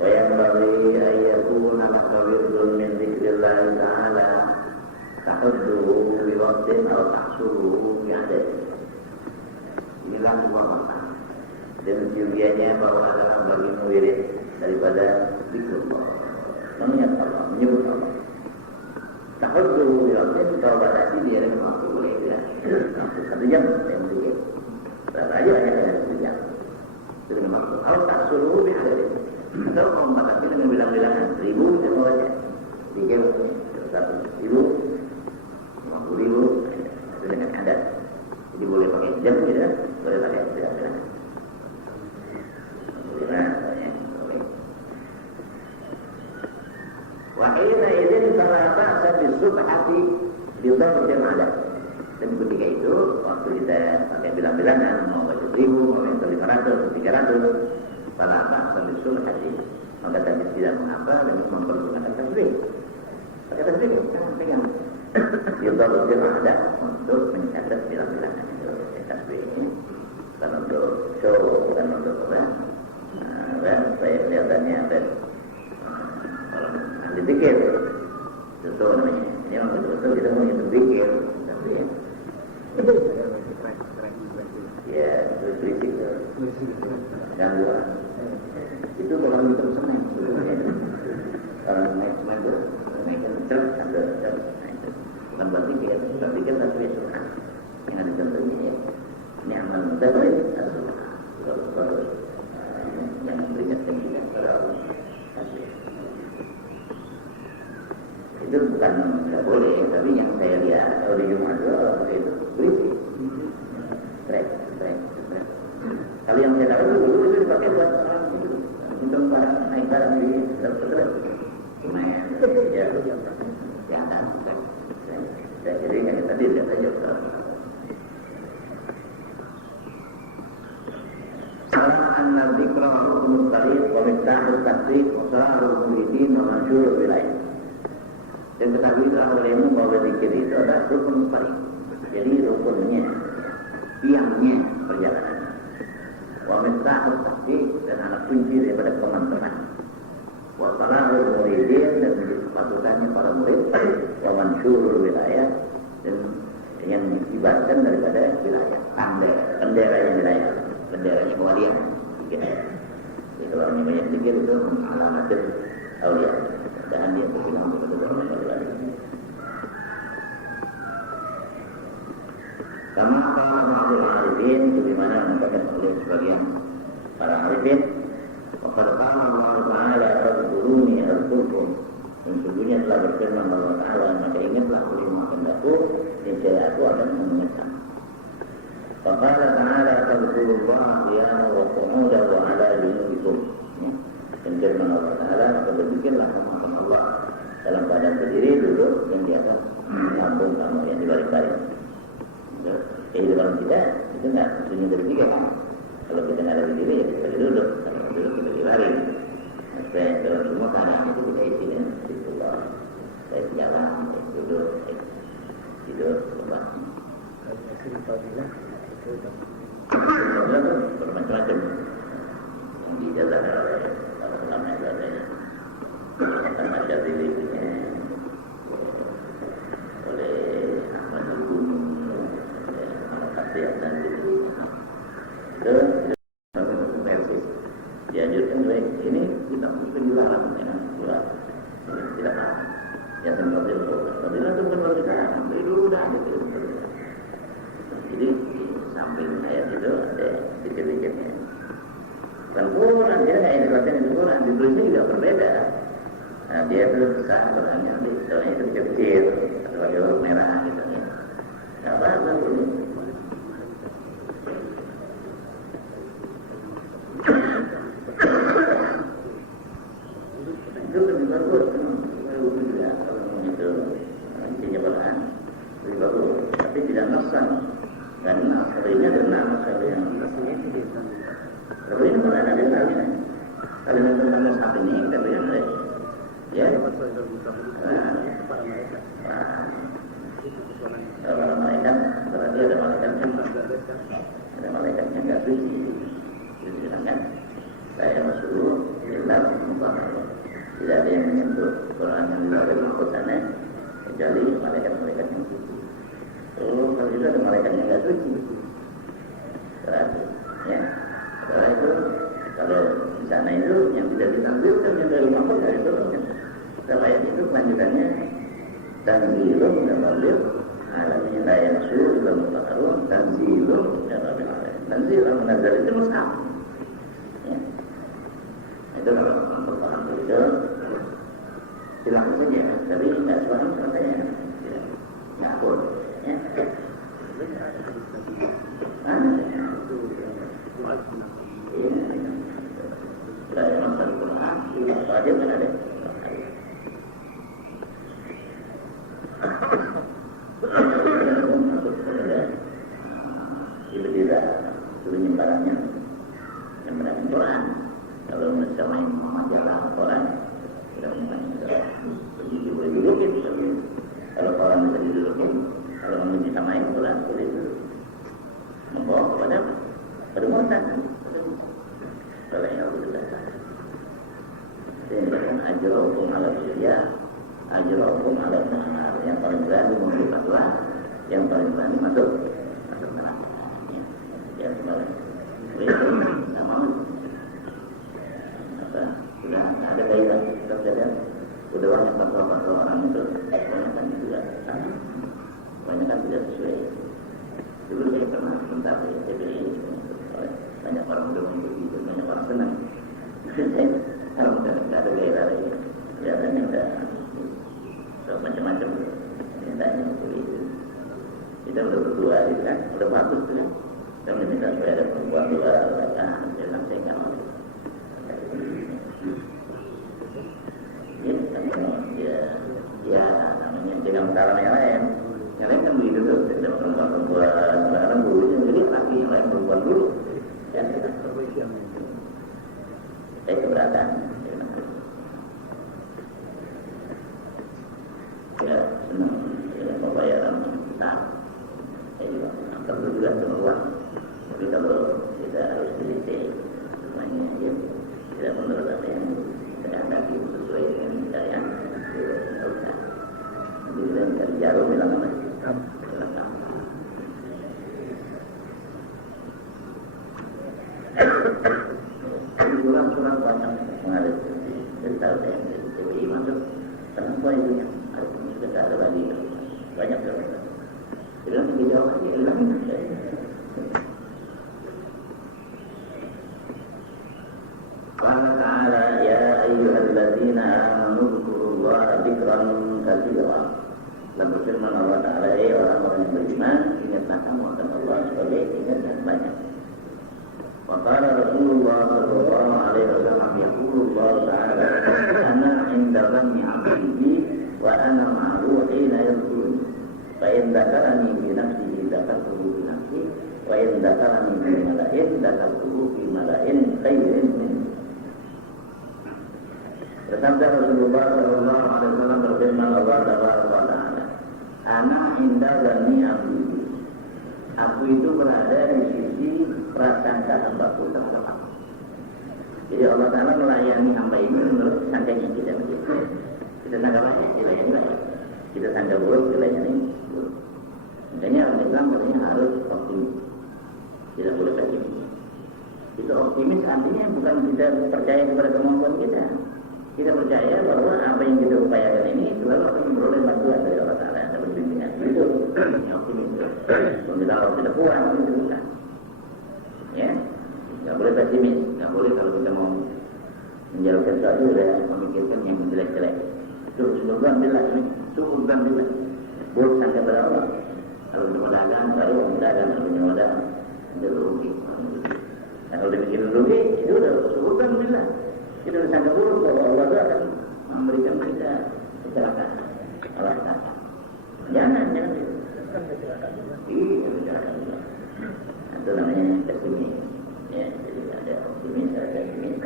wa yanbaghi ayyakuna laka wirdun min dzikrillah ta'ala tahudduhu bi waktin atau taksuru yang ada. Inilah dua makna. Dan cirianya bahwa adalah bagi murid daripada zikrullah, mengingat Allah, menyebut Allah. Tahaddu di waktin kalau batasi dia dengan waktu boleh tidak? 1 jam yang boleh. Berapa aja hanya dengan 1 jam. Itu dengan waktu. Atau taksuru yang ada. Atau mau membatasi dengan bilang-bilangan 1000 dan bawahnya. 1.000, 50.000 itu dengan adat. Jadi boleh pakai jam tidak, boleh pakai bilang-bilangan. Boleh. Wahina izin terasa sampai subhati di dalam adat. Dan ketika itu waktu kita pakai bilang-bilangan mau baca 1000, mau baca 500, 300, pada apa sampai subhati maka tadi tidak mengapa dan mempergunakan tasbih. Pakai tasbih jangan pegang. Kita rutin ada untuk mencatat bilang-bilangan itu tasbih ini bukan untuk show, bukan untuk apa. Dan saya kelihatannya dan kalau ahli pikir itu namanya. Ini memang betul-betul kita mau berpikir tasbih. Ya, berisik. Gangguan. Itu kalau kita senang kalau naik itu naikkan cerut ada bukan berarti kita berpikir tapi Tuhan yang ada contohnya ya ini amal mutabarik kalau yang beringatkan juga kepada Allah itu bukan tidak boleh tapi yang saya lihat kalau di Jumat itu berisik stress kalau yang saya tahu itu dipakai buat orang untuk barang naik barang di terus ya jangan saya jadi yang tadi lihat aja salah anna dzikra hukum tariq wa miftahul tasdiq wa sararul muridin wa mansyurul wilayah dan ketahuilah olehmu bahwa zikir itu adalah rukun tariq jadi rukunnya tiangnya perjalanan wa miftahul tasdiq dan anak kunci daripada teman-teman wa salahul muridin dan menjadi kepatutannya para murid wa mansyurul wilayah dan yang dikibarkan daripada wilayah benderanya wilayah benderanya kewalian jadi kalau orang yang banyak zikir itu alamatin awliya dan dia berbilang kepada orang wali kama qala ba'dul arifin sebagaimana mengatakan oleh sebagian para arifin waqad qala Allah Ta'ala fadkuruni azkurkum dan sesungguhnya telah berfirman Allah Ta'ala maka ingatlah oleh makandaku niscaya aku akan mengingatkan faqala ta'ala fadkurullah qiyaman wa qu'udan wa ala junubikum dan firman Allah Ta'ala maka berzikirlah kamu akan Allah dalam keadaan berdiri duduk dan di atas lambung kamu yang di balik-balik kehidupan kita itu enggak sunyi berzikir kalau kita tidak ada berdiri ya kita duduk kalau duduk kita dibaring supaya dalam semua keadaan itu kita isi dengan zikrullah baik jalan, baik duduk, baik tidur, lepas bermacam-macam yang dijalankan oleh para ulama itu ada yang Masyadili oleh Ahmad Al-Gunung dan itu versi dianjurkan oleh ini kita mesti dilarang dengan surat tidak mau ya seperti itu itu bukan baru sekarang dari dulu dah gitu jadi di samping ayat itu ada dikit-dikitnya dan Quran dia nggak ini Quran itu Quran ditulisnya juga berbeda nah dia itu besar Qurannya soalnya itu kecil atau pakai huruf merah gitu ya nggak apa-apa dulu itu lebih bagus juga kalau itu intinya Quran lebih bagus tapi tidak nasang karena aslinya benar kalau yang kalau ini Quran ada salahnya kalau yang tentang mushaf ini tapi yang lain ya kalau malaikat berarti ada malaikatnya nggak suci kan saya masuk dalam mubarak tidak ada yang menyentuh Quran yang dibawa dari Quran kecuali malaikat-malaikat yang suci Oh, kalau itu ada malaikatnya nggak suci. Berarti, ya. Setelah itu, kalau di sana itu yang tidak ditampilkan yang dari Muhammad dari turunnya. Setelah itu kelanjutannya tanzilun dan balik alamnya la yasul dan mutakarun tanzilun dan balik tanzil al-munazal itu mushaf. Ya. Itu kalau untuk orang itu silakan saja, tapi nggak semua katanya nggak boleh. Ya. Dari masa Al-Quran, wajib kan ada. Tiba-tiba turunnya barangnya yang mendapat Quran. Kalau mereka main majalah Quran, tidak begitu boleh didudukin. Kalau Quran bisa didudukin, kalau kamu bisa main Quran boleh membawa kepada perbuatan. Kalau yang aku sudah sehingga ajrokum ala syariah, ajrokum ala nahar. Yang paling berani memberi fatwa, yang paling berani masuk neraka. Ya semalam, itu nggak mau. Apa? Sudah ada kaitan kita lihat. Udah banyak fatwa orang itu, banyak juga sama, banyak kan tidak sesuai. Dulu saya pernah sebentar di TPI, banyak orang udah begitu, banyak orang senang. Kalau udah nggak ada gairah lagi, kelihatannya udah macam-macam mintanya begitu. Kita udah berdua, gitu kan, udah bagus tuh. Kita minta supaya ada perempuan dua, jangan saya nggak mau. Ya, namanya jangan salah yang lain. Yang lain kan begitu tuh, tidak perempuan, sekarang gurunya jadi laki yang lain perempuan dulu. Ya, saya keberatan. Ya, senang dengan pembayaran besar. Saya juga angkat juga sama uang. Tapi kalau kita harus teliti semuanya, ya, tidak menurut apa yang saya hadapi sesuai dengan saya, tidak usah. Nanti kita mencari jarum bilang apa? Surat-surat banyak mengalir dari tahu saya dari TPI masuk tanpa ibunya harus kita ada lagi banyak orang bilang lebih jauh lagi bilang Qala ta'ala ya ayyuhalladzina amanu dzkurullaha dzikran katsiran. Dan berfirman Allah Ta'ala, orang-orang yang beriman, ingatlah kamu akan Allah sebagai ingat yang banyak. وقال رسول الله صلى الله عليه وسلم يقول الله تعالى أنا عند ظن عبدي بي وأنا معه حين يذكرني فإن ذكرني بنفسه ذكرته بنفسي وإن ذكرني بملأ ذكرته في ملأ خير منه. Bersabda Rasulullah sallallahu alaihi wasallam berfirman Allah Ta'ala, Ana inda dhanni abdi. Aku itu berada di sisi prasangka hambaku terhadap aku. Jadi Allah Ta'ala melayani hamba ini menurut sangkanya kita begitu. Kita sangka baik, dilayani baik. Kita sangka buruk, dilayani buruk. Makanya orang Islam katanya harus optimis, tidak boleh pesimis. Itu optimis artinya bukan kita percaya kepada kemampuan kita. Kita percaya bahwa apa yang kita upayakan ini selalu akan memperoleh bantuan dari Allah Ta'ala yang dapat bimbingan. Itu optimis. Kalau kita harus tidak kuat, itu bukan. Ya, nggak boleh pesimis, nggak boleh kalau kita mau menjalankan sesuatu dan memikirkan yang jelek-jelek. Cukup ambillah ini, cukup ambillah. Buruk sangka pada Allah. Kalau kita mau dagang, baru mau dagang, kalau kita mau dagang, itu rugi. Kalau dipikirin rugi, itu udah cukup ambillah. Kita udah sangka buruk bahwa Allah itu akan memberikan kita kecelakaan. Allah Ta'ala. Jangan. Iya, kecelakaan. Itu namanya pesimis. Ya, jadi ada optimis, ada pesimis.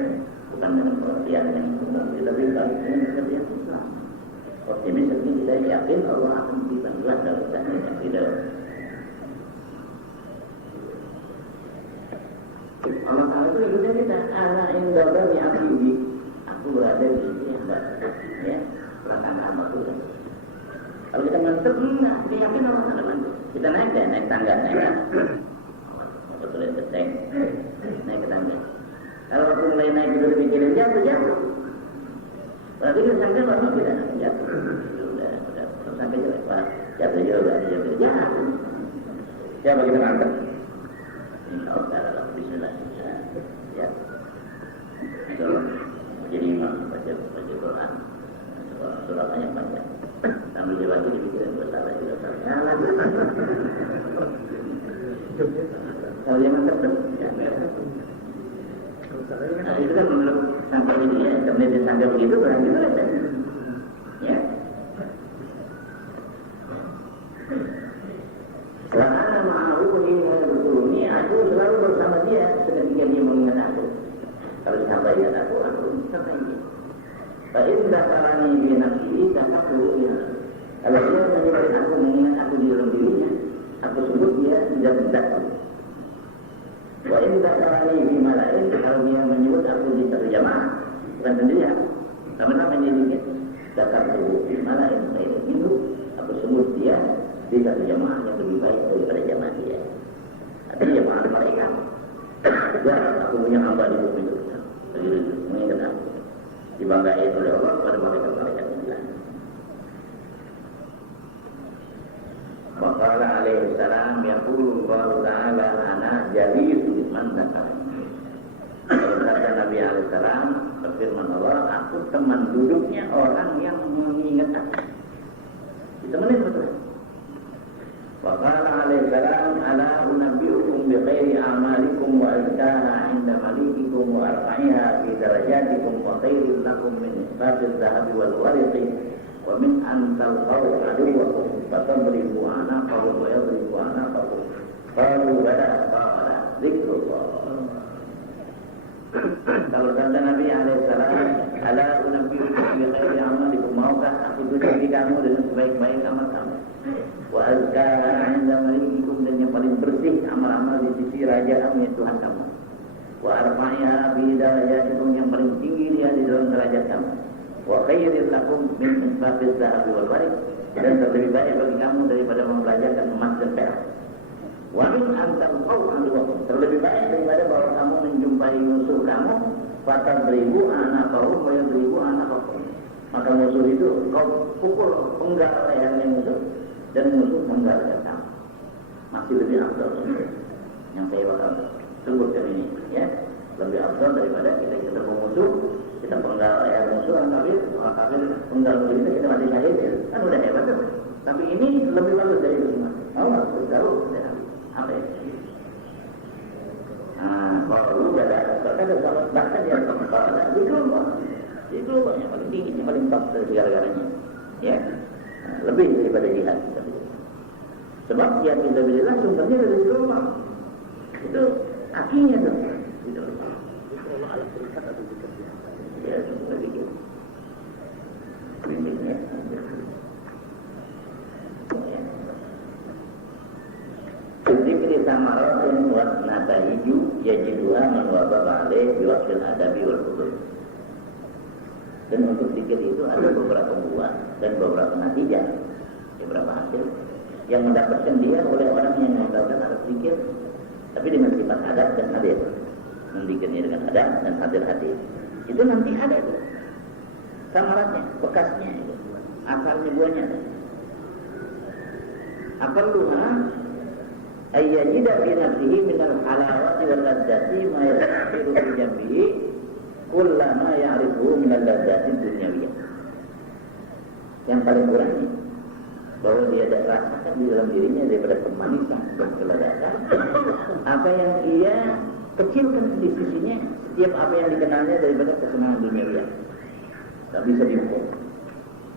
Bukan dengan pengertian yang umum, tapi dengan pengertian Islam. Optimis artinya kita yakin Allah akan memberi bantuan dalam keadaan yang tidak. Allah Ta'ala itu lebih kita anak indah ni abdi. Aku berada di sini hamba. Ya, perasaan hamba itu. Kalau kita mantap, enggak, dia yakin Allah Ta'ala bantu. Kita naik tangga, betul naik ke tangga. Kalau waktu mulai naik itu dipikirin jatuh. Berarti kita sampai waktu kita jatuh. Sudah sampai jelek, Pak. Jatuh. Siapa kita angkat? Insyaallah bismillah. Ya. Kalau jadi imam baca Quran, surat yang panjang. Sambil dibaca dipikirin bersalah. Kalau yang tertentu, nah itu kan menurut sampai ini ya, kemudian dia sampai begitu berarti itu ada, ya. Karena ma'ahu ini aku selalu bersama dia ketika dia mengingat aku. Kalau sampai ingat aku sampai dia. Baik dasarani binafsi dan aku ya. Kalau dia menyebut aku mengingat aku di dalam dirinya, aku sebut dia tidak berdakwa. Wa in dakarani fi malain, kalau dia menyebut aku di satu jamaah bukan sendirian, sama-sama menyebutnya dakar tubuh fi malain itu aku sebut dia di satu jamaah yang lebih baik daripada jamaah dia. Artinya jamaah mereka. Ya, aku punya hamba di bumi itu, begitu mengingat aku dibanggakan oleh Allah pada mereka yang lain. Waqala alaihi salam yaqulu Allah ta'ala ana jalisu man zakarani. Kata Nabi alaihi salam berfirman Allah, aku teman duduknya orang yang mengingat aku. Ditemenin betul. Waqala alaihi salam ala unabbiukum bi khairi a'malikum wa azkaha 'inda malikikum wa arfa'iha fi darajatikum wa khairul lakum min isbatil dhahabi wal wariqi wa min an talqaw aduwakum fatadribu anaqahum wa yadribu anaqahum qalu bala qala zikrullah. Kalau kata Nabi alaihissalam, ala unabbiukum bi khairi amalikum, maukah aku berjanji kamu dengan sebaik-baik amal kamu, wa azkaha 'inda malikikum, dan yang paling bersih amal-amal di sisi raja kamu, Tuhan kamu, wa arfa'iha bi darajatikum, yang paling tinggi dia di dalam derajat kamu, wa khairil lakum min isbatil dhahabi wal warid, dan lebih baik bagi kamu daripada mempelajarkan emas dan perak. Wa min an talqaw aduwakum, terlebih baik daripada bahwa kamu menjumpai musuh kamu, fatadribu anaqahum wa yadribu anaqakum, maka musuh itu kau pukul penggal lehernya musuh dan musuh menggal leher kamu. Masih lebih afdal yang saya bakal sebutkan ini, ya, lebih afdal daripada kita ketemu musuh, kita penggal leher musuh, orang kafir penggal musuh kita mati syahid, kan udah hebat tuh. Tapi ini lebih bagus dari itu semua. Allah tahu apa ya? Kalau udah ada sahabat bahkan yang kalau itu yang paling tinggi, yang paling top dari segala-galanya, ya, lebih daripada jihad. Sebab jihad fisabilillah sumbernya dari rumah, itu akinya tuh. Itu Allah alat berikat atau berikat ya, sumber dikit. Prinsipnya. Zikri samaratin wa natahiju yajiduha man wababa alaih biwasfil adabi wal hudud. Dan untuk zikir itu ada beberapa buah dan beberapa natijah, beberapa hasil yang mendapatkan dia oleh orang yang mengetahui alat zikir, tapi dengan sifat adab dan hadir. Mendikirnya dengan adab dan hadir. Itu nanti ada tuh samaratnya, bekasnya itu, akarnya, buahnya. Aqalluha ayyajida fi nafsihi minal halawati wal ladzati ma yastahiru fi jambihi kullama ya'rifuhu minal ladzati dunyawiyah. Yang paling kurang ini bahwa dia ada rasakan di dalam dirinya daripada kemanisan dan kelezatan apa yang ia kecilkan di sisinya, setiap apa yang dikenalnya daripada kesenangan duniawi. Tak bisa diukur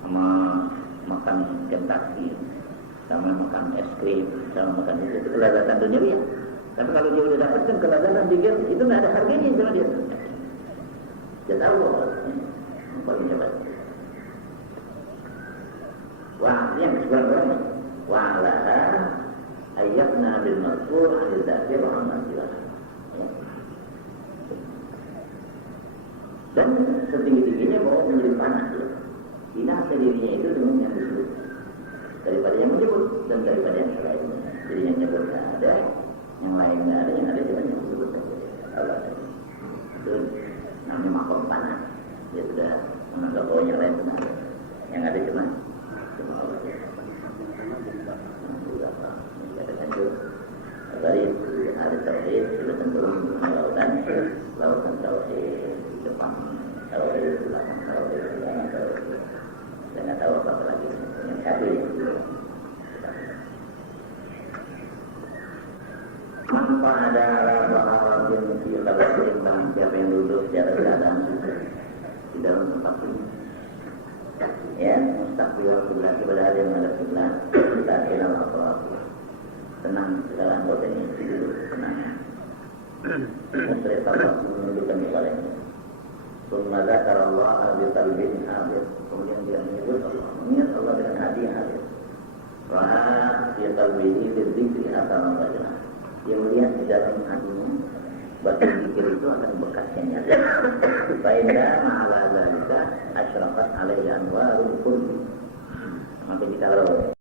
sama makan Kentucky, sama makan es krim, sama makan itu kelezatan duniawi. Tapi kalau dia sudah dapatkan kelezatan dikir, itu tidak ada harganya sama dia. Dia tahu yang paling hebat. Wah, yang sekurang-kurangnya wa'alaha ayyakna bil mazkur anil dzakir wa amal. Dan setinggi-tingginya bahwa menjadi panas ya. Binasa dirinya itu dengan yang disebut daripada yang menyebut dan daripada yang selainnya. Jadi yang nyebut nggak ada, yang lain nggak ada, yang ada cuma yang disebut saja Allah. Itu namanya makom panah. Dia sudah menganggap bahwa yang lain benar. Yang ada cuma Allah. Ada lanjut. Tadi ada tauhid sudah tentu lautan tauhid depan tauhid belakang tauhid saya nggak tahu apa lagi yang satu tanpa ada hal-hal yang mesti kalau seimbang siapa yang duduk di atas keadaan di dalam tempat ini ya mustaqbil kiblat kepada hari yang ada kiblat kita kenal apa tenang segala anggotanya duduk tenang musyrif Allah menundukkan kepalanya summa dzakara Allah bi qalbin hadir kemudian dia menyebut Allah mengingat Allah dengan hati yang hadir wa fi qalbihi bidzikri atama bajana dia melihat di dalam hatinya batin zikir itu akan bekasnya nyata faida ma'ala dzalika asyraqat alaihi anwarul qulub maka jika